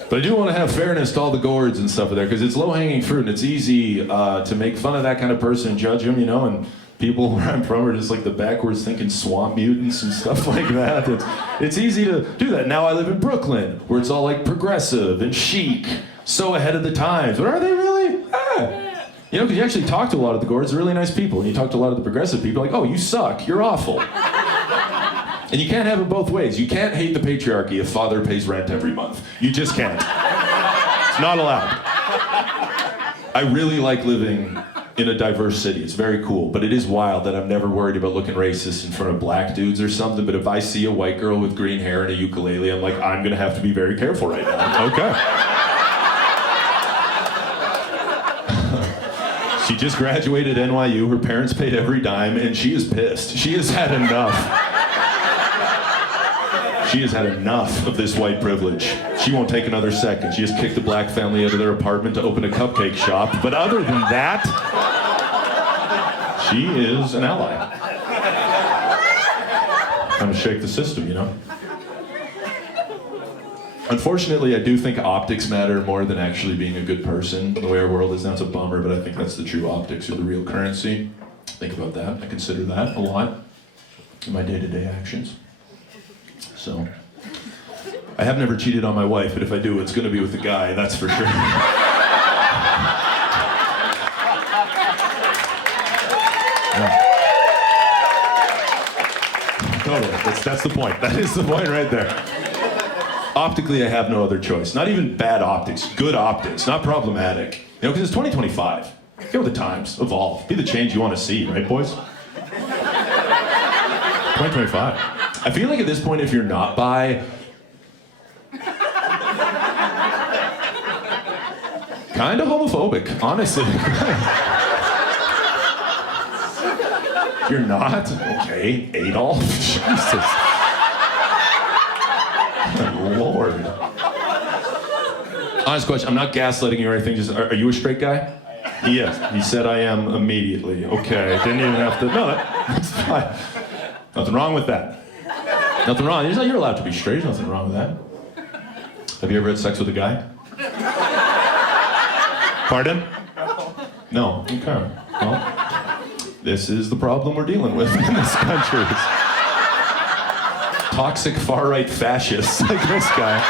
But I do want to have fairness to all the Gords and stuff there, because it's low-hanging fruit, and it's easy to make fun of that kind of person and judge him, you know, and people where I'm from are just like the backwards thinking swamp mutants and stuff like that. It's easy to do that. Now I live in Brooklyn, where it's all like progressive and chic, so ahead of the times. But are they really? You know, because you actually talk to a lot of the Gords, they're really nice people, and you talk to a lot of the progressive people, like, oh, you suck, you're awful. And you can't have it both ways. You can't hate the patriarchy if father pays rent every month. You just can't. It's not allowed. I really like living in a diverse city. It's very cool, but it is wild that I'm never worried about looking racist in front of black dudes or something, but if I see a white girl with green hair and a ukulele, I'm like, I'm gonna have to be very careful right now. Okay. She just graduated NYU, her parents paid every dime, and she is pissed. She has had enough. She has had enough of this white privilege. She won't take another second. She just kicked the black family out of their apartment to open a cupcake shop. But other than that, she is an ally. Trying to shake the system, you know? Unfortunately, I do think optics matter more than actually being a good person. The way our world is now, it's a bummer, but I think that's the true optics or the real currency. Think about that. I consider that a lot in my day-to-day actions. So, I have never cheated on my wife, but if I do, it's gonna be with a guy, that's for sure. Yeah. Totally, that's the point. That is the point right there. Optically, I have no other choice. Not even bad optics, good optics, not problematic. You know, because it's 2025. Get with the times, evolve, be the change you want to see, right, boys? 2025. I feel like at this point, if you're not bi, kind of homophobic, honestly. You're not? Okay, Adolf? Jesus. Good Lord. Honest question, I'm not gaslighting you or anything, just, are you a straight guy? Yes, he said I am immediately. Okay, didn't even have to, no, that's fine. Nothing wrong with that. Nothing wrong. You're allowed to be straight. There's nothing wrong with that. Have you ever had sex with a guy? Pardon? No. Okay. Well, this is the problem we're dealing with in this country. Toxic far-right fascists like this guy.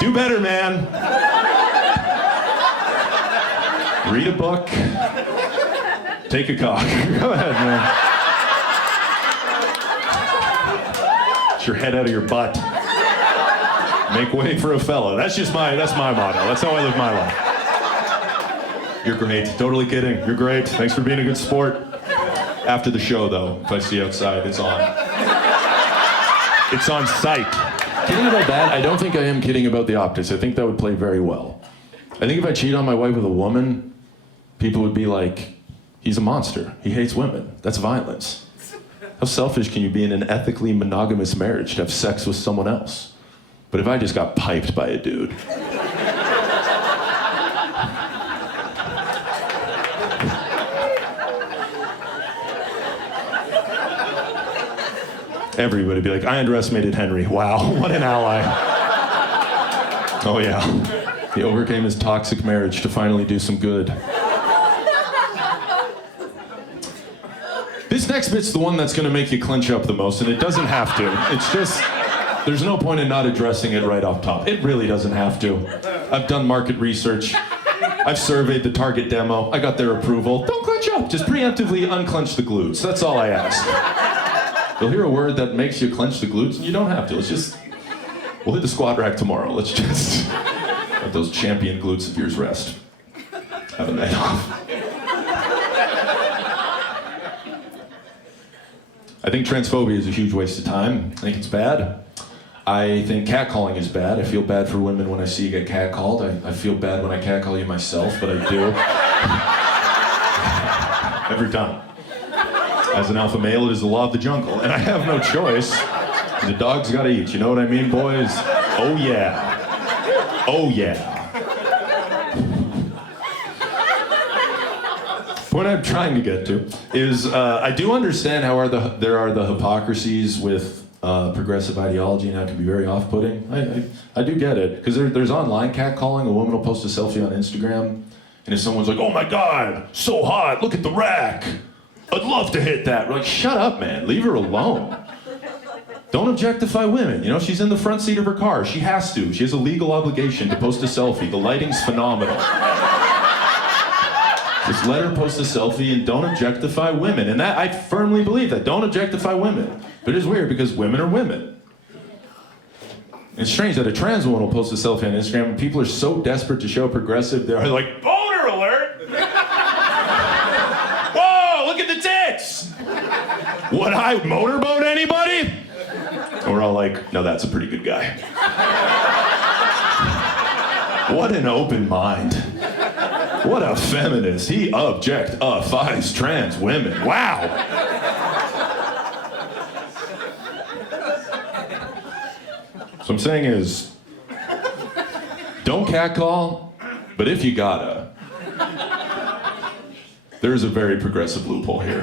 Do better, man. Read a book. Take a cock. Go ahead, man. Get your head out of your butt. Make way for a fella. That's my motto. That's how I live my life. You're great. Totally kidding. You're great. Thanks for being a good sport. After the show, though, if I see you outside, it's on. It's on site. Kidding about that? I don't think I am kidding about the optics. I think that would play very well. I think if I cheat on my wife with a woman, people would be like, he's a monster. He hates women. That's violence. How selfish can you be in an ethically monogamous marriage to have sex with someone else? But if I just got piped by a dude. Everybody would be like, I underestimated Henry. Wow, what an ally. Oh yeah. He overcame his toxic marriage to finally do some good. This next bit's the one that's gonna make you clench up the most, and it doesn't have to. It's just, there's no point in not addressing it right off top. It really doesn't have to. I've done market research. I've surveyed the target demo. I got their approval. Don't clench up, just preemptively unclench the glutes. That's all I ask. You'll hear a word that makes you clench the glutes, and you don't have to. We'll hit the squat rack tomorrow. Let's just let those champion glutes of yours rest. Have a night off. I think transphobia is a huge waste of time. I think it's bad. I think catcalling is bad. I feel bad for women when I see you get catcalled. I feel bad when I catcall you myself, but I do. Every time. As an alpha male, it is the law of the jungle, and I have no choice. The dog's gotta eat, you know what I mean, boys? Oh yeah. Oh yeah. What I'm trying to get to is, I do understand how there are the hypocrisies with progressive ideology, and that can be very off-putting. I do get it, because there's online catcalling. A woman will post a selfie on Instagram, and if someone's like, oh my God, so hot, look at the rack. I'd love to hit that. We're like, shut up, man, leave her alone. Don't objectify women. You know, she's in the front seat of her car. She has to. She has a legal obligation to post a selfie. The lighting's phenomenal. Just let her post a selfie and don't objectify women. And that, I firmly believe that. Don't objectify women. But it is weird because women are women. It's strange that a trans woman will post a selfie on Instagram and people are so desperate to show progressive, they're like, boner alert! Whoa, look at the tits! Would I motorboat anybody? And we're all like, no, that's a pretty good guy. What an open mind. What a feminist. He objectifies trans women. Wow. So I'm saying is, don't catcall, but if you gotta, there's a very progressive loophole here.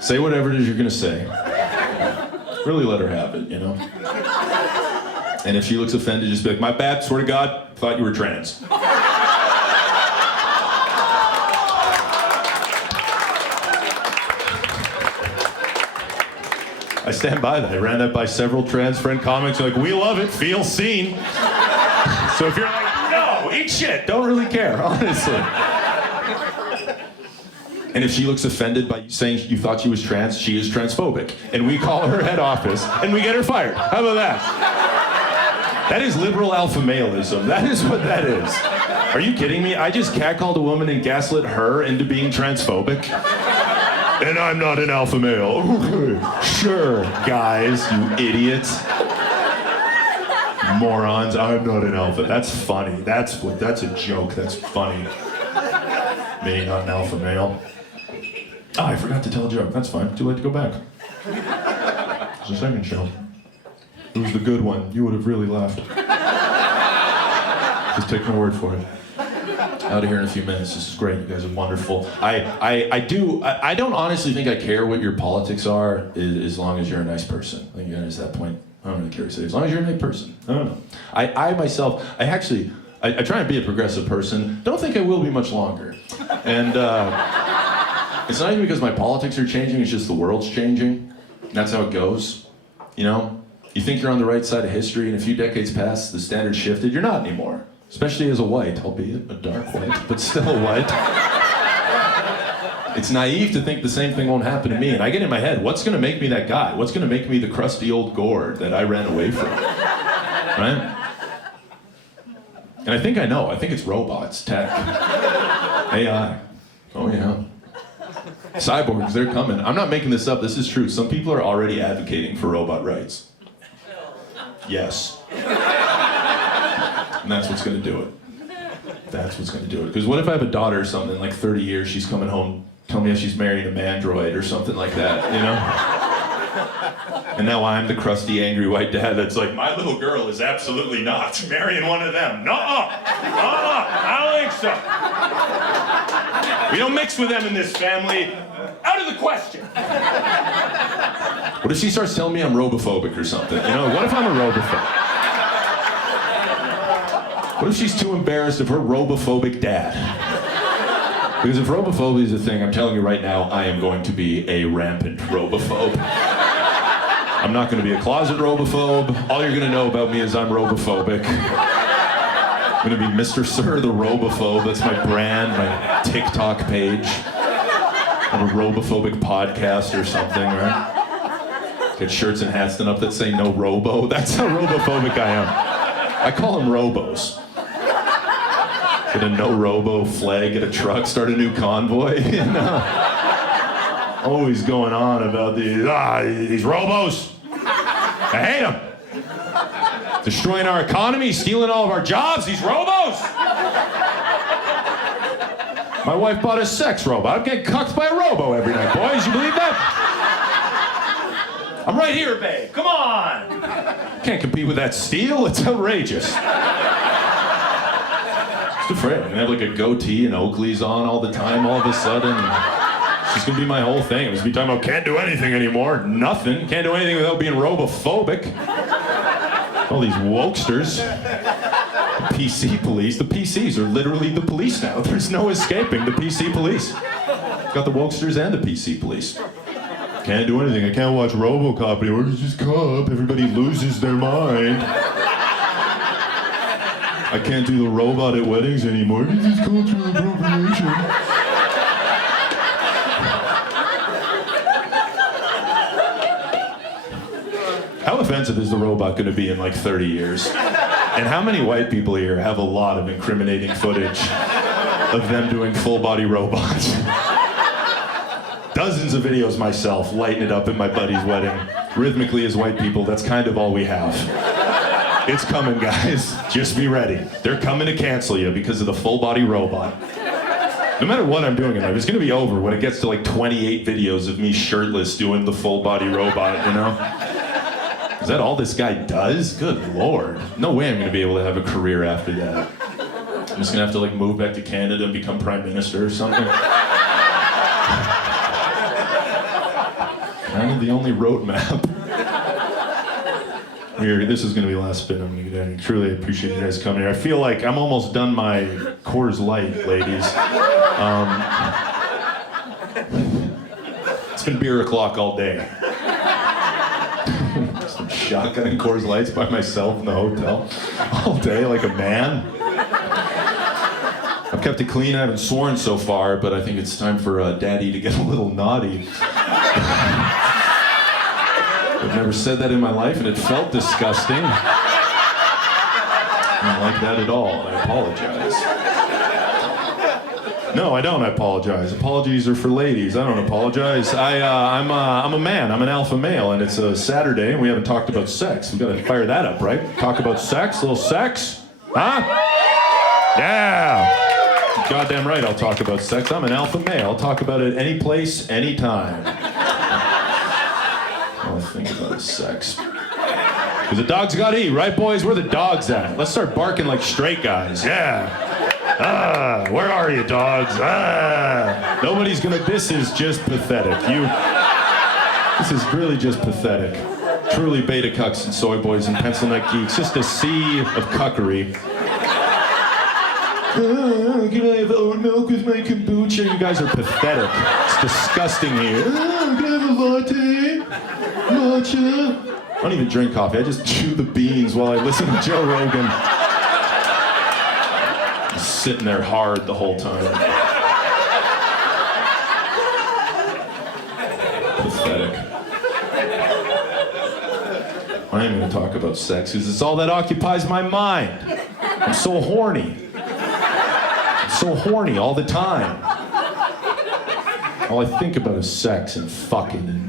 Say whatever it is you're gonna say. Really let her have it, you know? And if she looks offended, just be like, my bad, swear to God, thought you were trans. I stand by that. I ran that by several trans friend comics. They're like, we love it, feel seen. So if you're like, no, eat shit, don't really care, honestly. And if she looks offended by you saying you thought she was trans, she is transphobic. And we call her head office and we get her fired. How about that? That is liberal alpha maleism. That is what that is. Are you kidding me? I just catcalled a woman and gaslit her into being transphobic. And I'm not an alpha male. Okay, sure, guys, you idiots. Morons, I'm not an alpha. That's funny. That's a joke. That's funny. Me, not an alpha male. Oh, I forgot to tell a joke. That's fine. Too late to go back. It's the second show. It was the good one. You would have really laughed. Just take my word for it. Out of here in a few minutes. This is great. You guys are wonderful. I don't honestly think I care what your politics are as long as you're a nice person. I think you guys at that point. I don't really care what you say. As long as you're a nice person. I don't know. I myself, I try and be a progressive person. Don't think I will be much longer. And it's not even because my politics are changing, it's just the world's changing. That's how it goes. You know? You think you're on the right side of history, and a few decades pass, the standard shifted. You're not anymore. Especially as a white, albeit a dark white, but still a white. It's naive to think the same thing won't happen to me. And I get in my head, what's gonna make me that guy? What's gonna make me the crusty old gourd that I ran away from? Right? And I think I know. I think it's robots, tech, AI. Oh yeah. Cyborgs, they're coming. I'm not making this up. This is true. Some people are already advocating for robot rights. Yes. And that's what's going to do it. That's what's going to do it. Because what if I have a daughter or something, in like 30 years, she's coming home, tell me how she's marrying a mandroid or something like that, you know? And now I'm the crusty, angry white dad that's like, my little girl is absolutely not marrying one of them. Nuh-uh. I don't think so. We don't mix with them in this family. Out of the question. What if she starts telling me I'm robophobic or something? You know, what if I'm a robophobe? What if she's too embarrassed of her robophobic dad? Because if robophobia is a thing, I'm telling you right now, I am going to be a rampant robophobe. I'm not going to be a closet robophobe. All you're going to know about me is I'm robophobic. I'm going to be Mr. Sir the Robophobe. That's my brand, my TikTok page. I have a robophobic podcast or something, right? Get shirts and hats done up that say no robo. That's how robophobic I am. I call them robos. Get a no robo flag, get a truck, start a new convoy. You know? Always going on about these robos. I hate them. Destroying our economy, stealing all of our jobs, these robos. My wife bought a sex robot. I'm getting cucked by a robo every night, boys. You believe that? I'm right here, babe. Come on. Can't compete with that steel. It's outrageous. Just afraid. I'm gonna have like a goatee and Oakley's on all the time all of a sudden. She's gonna be my whole thing. I'm just be talking about can't do anything anymore. Nothing. Can't do anything without being robophobic. All these wokesters. The PC police. The PCs are literally the police now. There's no escaping the PC police. Got the wokesters and the PC police. Can't do anything. I can't watch RoboCop anymore. It's just cop. Everybody loses their mind. I can't do the robot at weddings anymore. This is cultural appropriation. How offensive is the robot going to be in like 30 years? And how many white people here have a lot of incriminating footage of them doing full-body robots? Dozens of videos myself, lighting it up at my buddy's wedding. Rhythmically as white people, that's kind of all we have. It's coming, guys. Just be ready. They're coming to cancel you because of the full-body robot. No matter what I'm doing in life, it's going to be over when it gets to like 28 videos of me shirtless doing the full-body robot, you know? Is that all this guy does? Good Lord. No way I'm going to be able to have a career after that. I'm just going to have to like move back to Canada and become prime minister or something. Kind of the only roadmap. This is going to be the last bit I'm going to get in. Truly appreciate you guys coming here. I feel like I'm almost done my Coors Light, ladies. It's been beer o'clock all day. Some shotgun and Coors Lights by myself in the hotel all day like a man. I've kept it clean. I haven't sworn so far, but I think it's time for Daddy to get a little naughty. I've never said that in my life, and it felt disgusting. I don't like that at all, and I apologize. No, I don't apologize. Apologies are for ladies. I don't apologize. I'm a man. I'm an alpha male, and it's a Saturday, and we haven't talked about sex. We've got to fire that up, right? Talk about sex, a little sex. Huh? Yeah. Goddamn right I'll talk about sex. I'm an alpha male. I'll talk about it any place, anytime. All I think about is sex. Because the dogs gotta eat, right, boys? Where the dogs at? Let's start barking like straight guys. Yeah. Where are you, dogs? Nobody's gonna. This is just pathetic. This is really just pathetic. Truly beta cucks and soy boys and pencil neck geeks. Just a sea of cuckery. Can I have oat milk with my kombucha? You guys are pathetic. It's disgusting here. Can I have a latte? Matcha? I don't even drink coffee. I just chew the beans while I listen to Joe Rogan. I'm sitting there hard the whole time. Pathetic. I am going to talk about sex because it's all that occupies my mind. I'm so horny. So horny all the time. All I think about is sex and fucking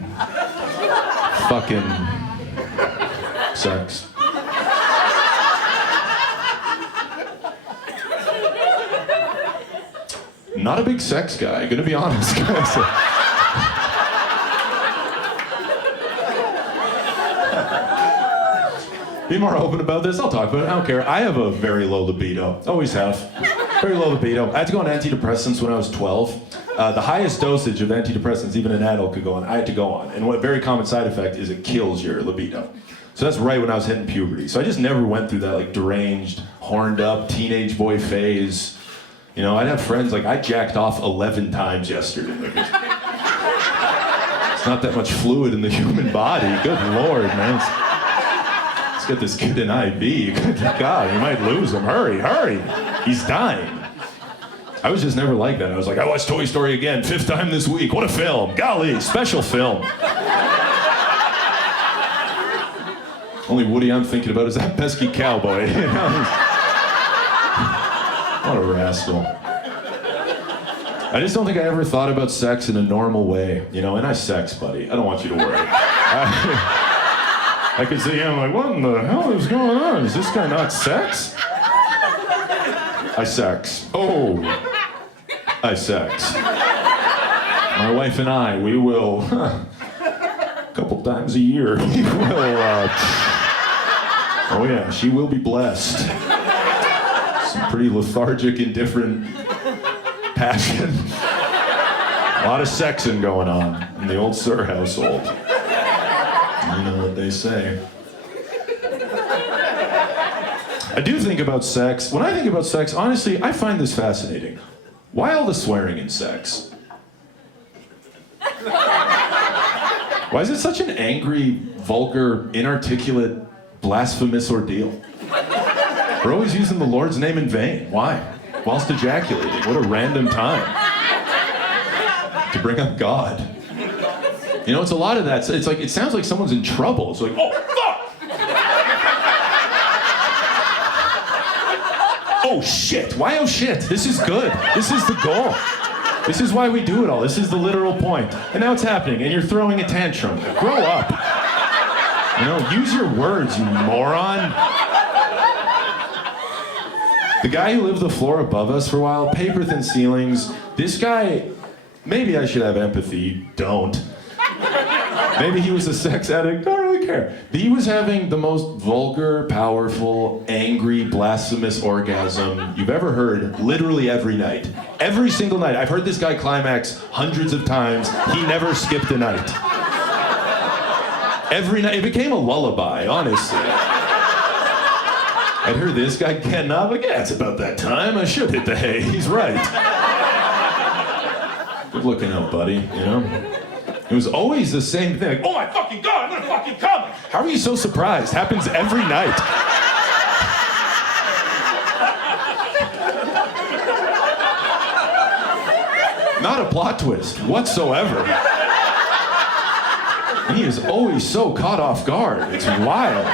sex. Not a big sex guy, gonna be honest, guys. Be more open about this, I'll talk about it, I don't care. I have a very low libido, always have. Very low libido. I had to go on antidepressants when I was 12. The highest dosage of antidepressants even an adult could go on, I had to go on. And what very common side effect is it kills your libido. So that's right when I was hitting puberty. So I just never went through that like deranged, horned up, teenage boy phase. You know, I'd have friends, like I jacked off 11 times yesterday. It's not that much fluid in the human body. Good Lord, man. Let's get this kid an IV. Good God, you might lose him. Hurry, hurry. He's dying. I was just never like that. I was like, I watched Toy Story again, 5th time this week. What a film. Golly, special film. Only Woody I'm thinking about is that pesky cowboy. You know? What a rascal. I just don't think I ever thought about sex in a normal way, you know, and I sex, buddy. I don't want you to worry. I could see him like, what in the hell is going on? Is this guy not sex? I sex. Oh, I sex. My wife and I, we will, a couple times a year, we will, oh yeah, she will be blessed. Some pretty lethargic, indifferent passion. A lot of sexing going on in the old Sir household. You know what they say. I do think about sex. When I think about sex, honestly, I find this fascinating. Why all the swearing in sex? Why is it such an angry, vulgar, inarticulate, blasphemous ordeal? We're always using the Lord's name in vain. Why? Whilst ejaculating. What a random time to bring up God. You know, it's a lot of that. It's like, it sounds like someone's in trouble. It's like, oh, fuck! Oh, shit. Why oh, shit? This is good. This is the goal. This is why we do it all. This is the literal point. And now it's happening, and you're throwing a tantrum. Grow up. You know, use your words, you moron. The guy who lived the floor above us for a while, paper-thin ceilings, this guy, maybe I should have empathy, don't. Maybe he was a sex addict, don't really care. He was having the most vulgar, powerful, angry, blasphemous orgasm you've ever heard, literally every night. Every single night. I've heard this guy climax hundreds of times. He never skipped a night. Every night. It became a lullaby, honestly. I'd heard this guy getting up, like, yeah, it's about that time. I should hit the hay. He's right. Good looking out, buddy, you know? It was always the same thing. Like, oh my fucking God, I'm gonna fucking come. How are you so surprised? Happens every night. Not a plot twist whatsoever. He is always so caught off guard. It's wild.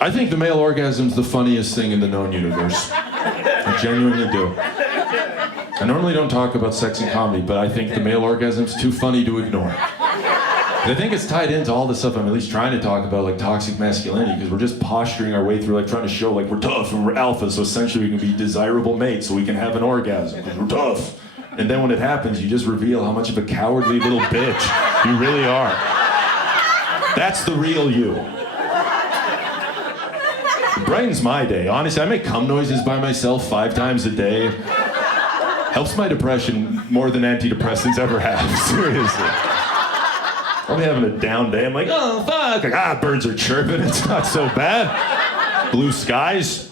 I think the male orgasm's the funniest thing in the known universe. I genuinely do. I normally don't talk about sex and comedy, but I think the male orgasm's too funny to ignore. I think it's tied into all the stuff I'm at least trying to talk about, like toxic masculinity, because we're just posturing our way through, like trying to show like we're tough and we're alpha, so essentially we can be desirable mates so we can have an orgasm, because we're tough. And then when it happens, you just reveal how much of a cowardly little bitch you really are. That's the real you. It brightens my day. Honestly, I make cum noises by myself 5 times a day. Helps my depression more than antidepressants ever have. Seriously. I'll be having a down day. I'm like, oh, fuck. Like, birds are chirping. It's not so bad. Blue skies.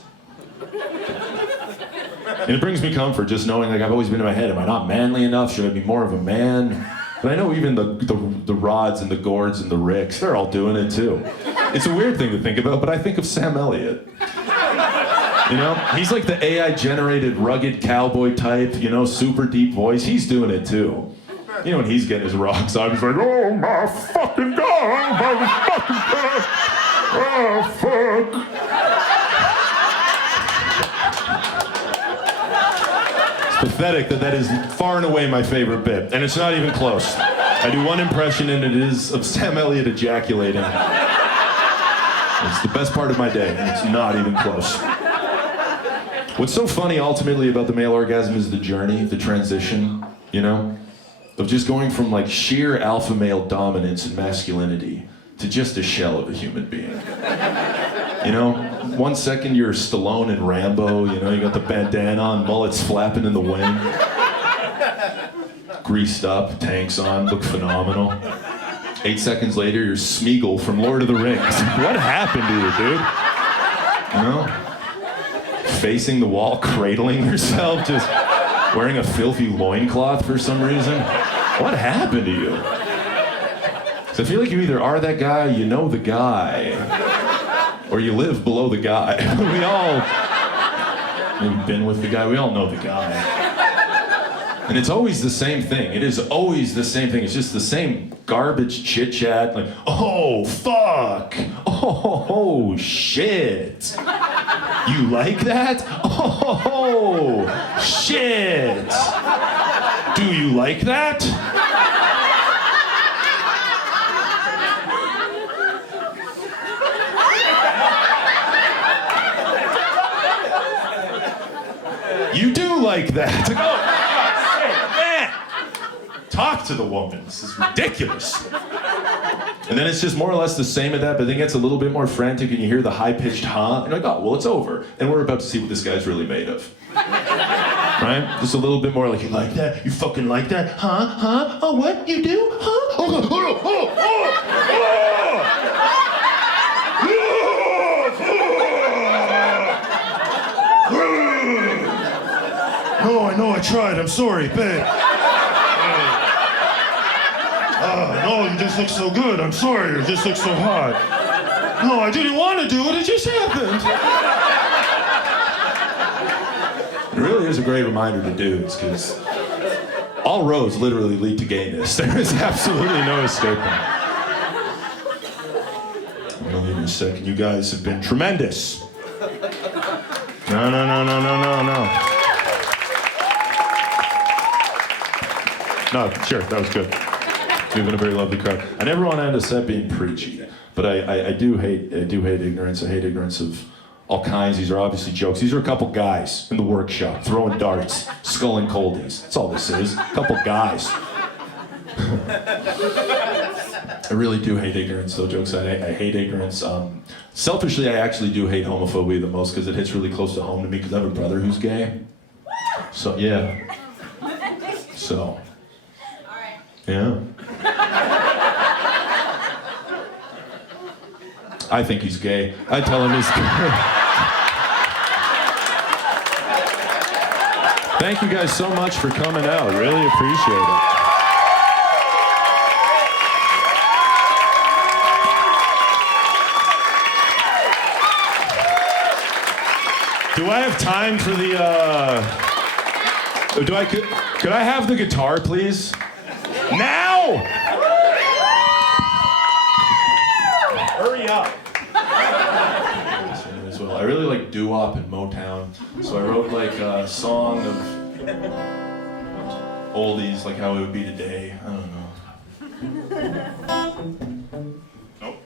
And it brings me comfort just knowing, like, I've always been in my head, am I not manly enough? Should I be more of a man? But I know even the rods and the gourds and the ricks, they're all doing it too. It's a weird thing to think about, but I think of Sam Elliott. You know, he's like the AI-generated rugged cowboy type, you know, super deep voice. He's doing it too. You know, when he's getting his rocks off, he's like, oh my fucking God, my fucking God, oh fuck. It's pathetic that is far and away my favorite bit, and it's not even close. I do one impression and it is of Sam Elliott ejaculating. It's the best part of my day. It's not even close. What's so funny ultimately about the male orgasm is the journey, the transition, you know? Of just going from like sheer alpha male dominance and masculinity to just a shell of a human being. You know, 1 second you're Stallone and Rambo, you know, you got the bandana on, mullets flapping in the wind. Greased up, tanks on, look phenomenal. 8 seconds later, you're Smeagol from Lord of the Rings. What happened to you, dude? You know? Facing the wall, cradling yourself, just wearing a filthy loincloth for some reason. What happened to you? So I feel like you either are that guy, you know the guy, or you live below the guy. We all, maybe been with the guy, we all know the guy. And it's always the same thing. It is always the same thing. It's just the same garbage chit chat. Like, oh, fuck. Oh, shit. You like that? Oh, shit. Do you like that? You do like that. Talk to the woman. This is ridiculous. And then it's just more or less the same of that, but then it gets a little bit more frantic and you hear the high-pitched huh, and you're like, oh, well, it's over. And we're about to see what this guy's really made of. Right? Just a little bit more like, you like that? You fucking like that? Huh? Huh? Oh, what? You do? Huh? Oh, oh, oh, oh, oh. No, I know I tried. I'm sorry, babe. No, you just look so good. I'm sorry, you just look so hot. No, I didn't want to do it. It just happened. It really is a great reminder to dudes, because all roads literally lead to gayness. There is absolutely no escaping. I'm gonna leave in a second. You guys have been tremendous. No. No, sure, that was good. You've been a very lovely crowd. I never want to end a set being preachy, but I do hate ignorance. I hate ignorance of all kinds. These are obviously jokes. These are a couple guys in the workshop throwing darts, sculling coldies. That's all this is. A couple guys. I really do hate ignorance, though. Jokes. I hate ignorance. Selfishly, I actually do hate homophobia the most because it hits really close to home to me because I have a brother who's gay. So yeah. So. Yeah. I think he's gay. I tell him he's gay. Thank you guys so much for coming out. Really appreciate it. Do I have time for the, could I have the guitar, please? Now! Hurry up. I really like doo-wop and Motown, so I wrote like a song of oldies, like how it would be today. I don't know. Nope.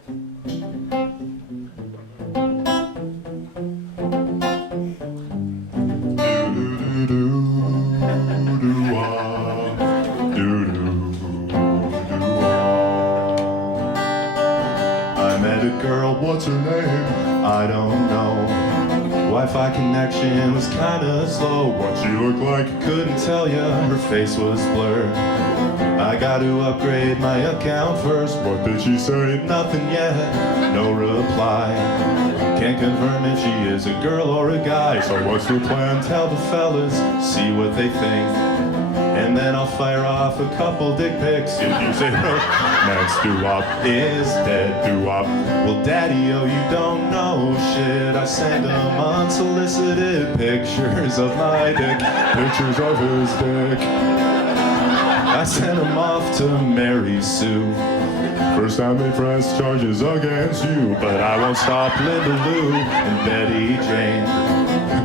Girl, what's her name? I don't know. Wi-Fi connection was kinda slow. What she looked like, couldn't tell ya. Her face was blurred. I got to upgrade my account first. What did she say? Nothing yet. No reply. Can't confirm if she is a girl or a guy. So what's the plan? Tell the fellas, see what they think. And then I'll fire off a couple dick pics. If you say, next doo-wop is dead doo-wop. Well, daddy-o, you don't know shit. I send him unsolicited pictures of my dick. Pictures of his dick. I sent him off to Mary Sue. First time they press charges against you. But I won't stop Linda Lou and Betty Jane.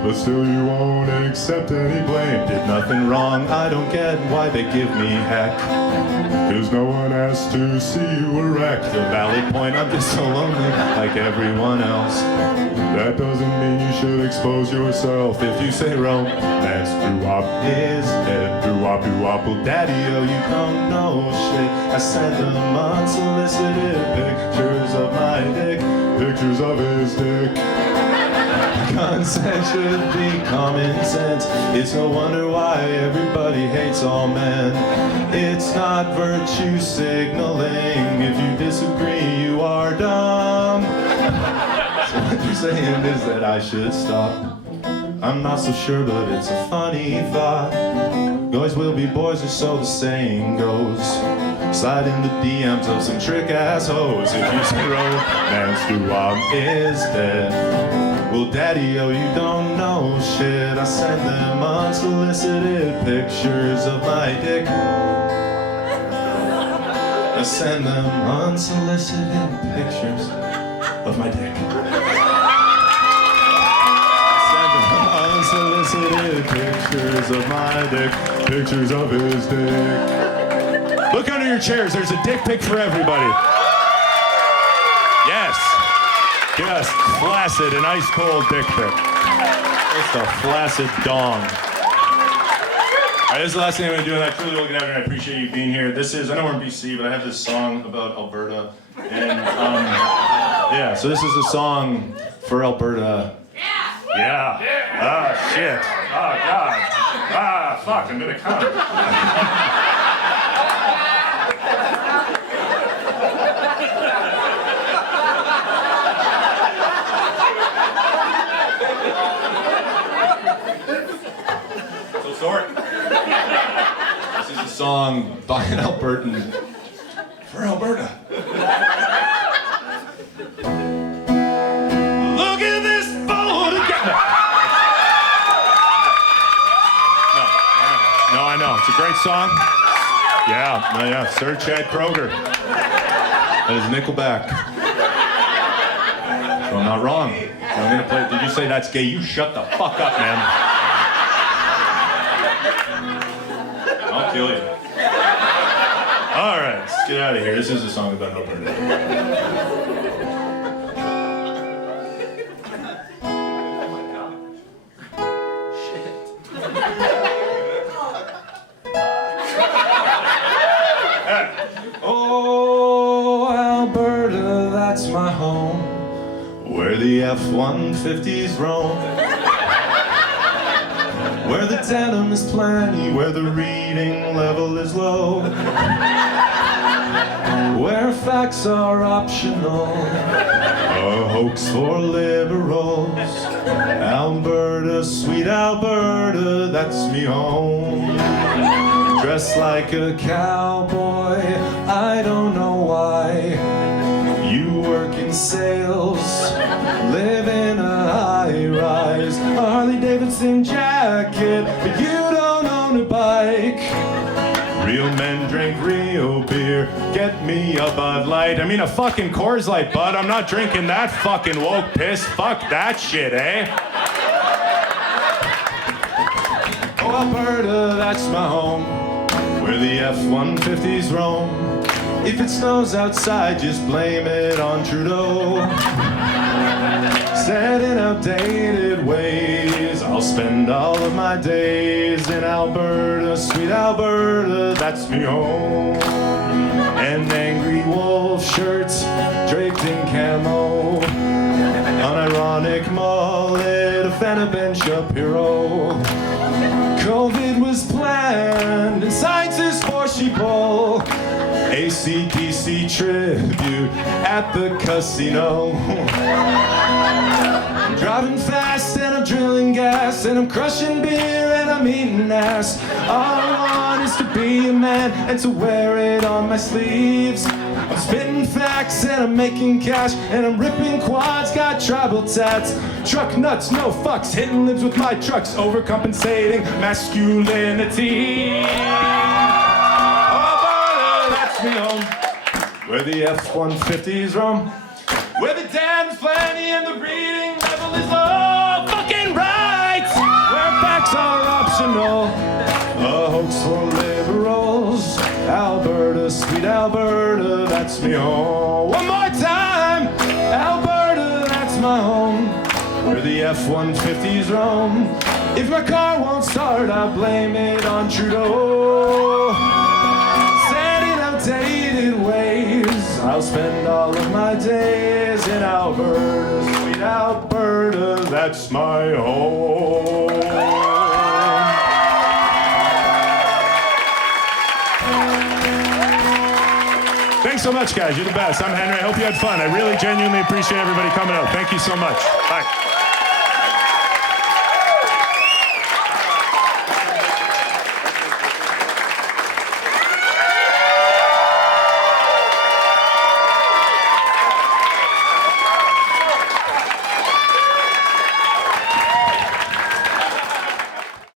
But still you won't accept any blame. Did nothing wrong, I don't get why they give me heck. Cause no one has to see you erect. A valid point, I'm just so lonely like everyone else. That doesn't mean you should expose yourself. If you say romance doo-wop is dead doo-wop doo-wop. Well, daddy-o, you don't know shit. I sent them unsolicited pictures of my dick. Pictures of his dick. Consent should be common sense. It's no wonder why everybody hates all men. It's not virtue signaling. If you disagree, you are dumb. So what you're saying is that I should stop. I'm not so sure, but it's a funny thought. Boys will be boys, or so the saying goes. Slide in the DMs of some trick assholes. If you say romance to is dead. Well, daddy, oh, you don't know shit. I send them unsolicited pictures of my dick. I send them unsolicited pictures of my dick. Unsolicited pictures of my dick, pictures of his dick. Look under your chairs, there's a dick pic for everybody. Yes. Just flaccid, an ice cold dick pic. Just a flaccid dong. All right, this is the last thing I'm gonna do, and I truly look at it, and I appreciate you being here. This is, I know we're in BC, but I have this song about Alberta. And yeah, so this is a song for Alberta. Yeah. Ah, shit. Oh, God. Ah, fuck, I'm gonna come. So sorry. This is a song by an Albertan for Alberta. Look at this photograph. No, I know. It's a great song. Yeah. Sir Chad Kroger. That is Nickelback. So I'm not wrong. So I'm gonna play. Did you say that's gay? You shut the fuck up, man. I'll kill you. All right, let's get out of here. This is a song about Alberta. Oh, Alberta, that's my home, where the F-150s roam, where the denim is plenty, where the reading level is low, where facts are optional, a hoax for liberals. Alberta, sweet Alberta, that's me home. Dressed like a cowboy, I don't know why. You work in sales, live in a high-rise, a Harley-Davidson jacket, but you don't own a bike. Real men drink real beer, get me a Bud Light. I mean a fucking Coors Light, bud. I'm not drinking that fucking woke piss. Fuck that shit, eh? Oh, Alberta, that's my home, where the F-150s roam. If it snows outside, just blame it on Trudeau. Set in outdated ways, I'll spend all of my days in Alberta, sweet Alberta, that's me home. An angry wolf shirt draped in camo, unironic mullet, a fan of Ben Shapiro. COVID was planned, and scientists for sheeple. AC/DC tribute at the casino. I'm driving fast and I'm drilling gas and I'm crushing beer and I'm eating ass. All I want is to be a man and to wear it on my sleeves. I'm spitting facts and I'm making cash and I'm ripping quads, got tribal tats. Truck nuts, no fucks, hitting libs with my trucks, overcompensating masculinity. Alberta, that's me home, where the F-150s roam, where the dam's plenty and the reading level is low. Fucking right! Where facts are optional, a hoax for liberals. Alberta, sweet Alberta, that's me home. One more time! Alberta, that's my home, where the F-150s roam. If my car won't start, I'll blame it on Trudeau. Set in outdated ways, I'll spend all of my days in Alberta, sweet Alberta, that's my home. Thanks so much, guys. You're the best. I'm Henry. I hope you had fun. I really genuinely appreciate everybody coming out. Thank you so much. Bye.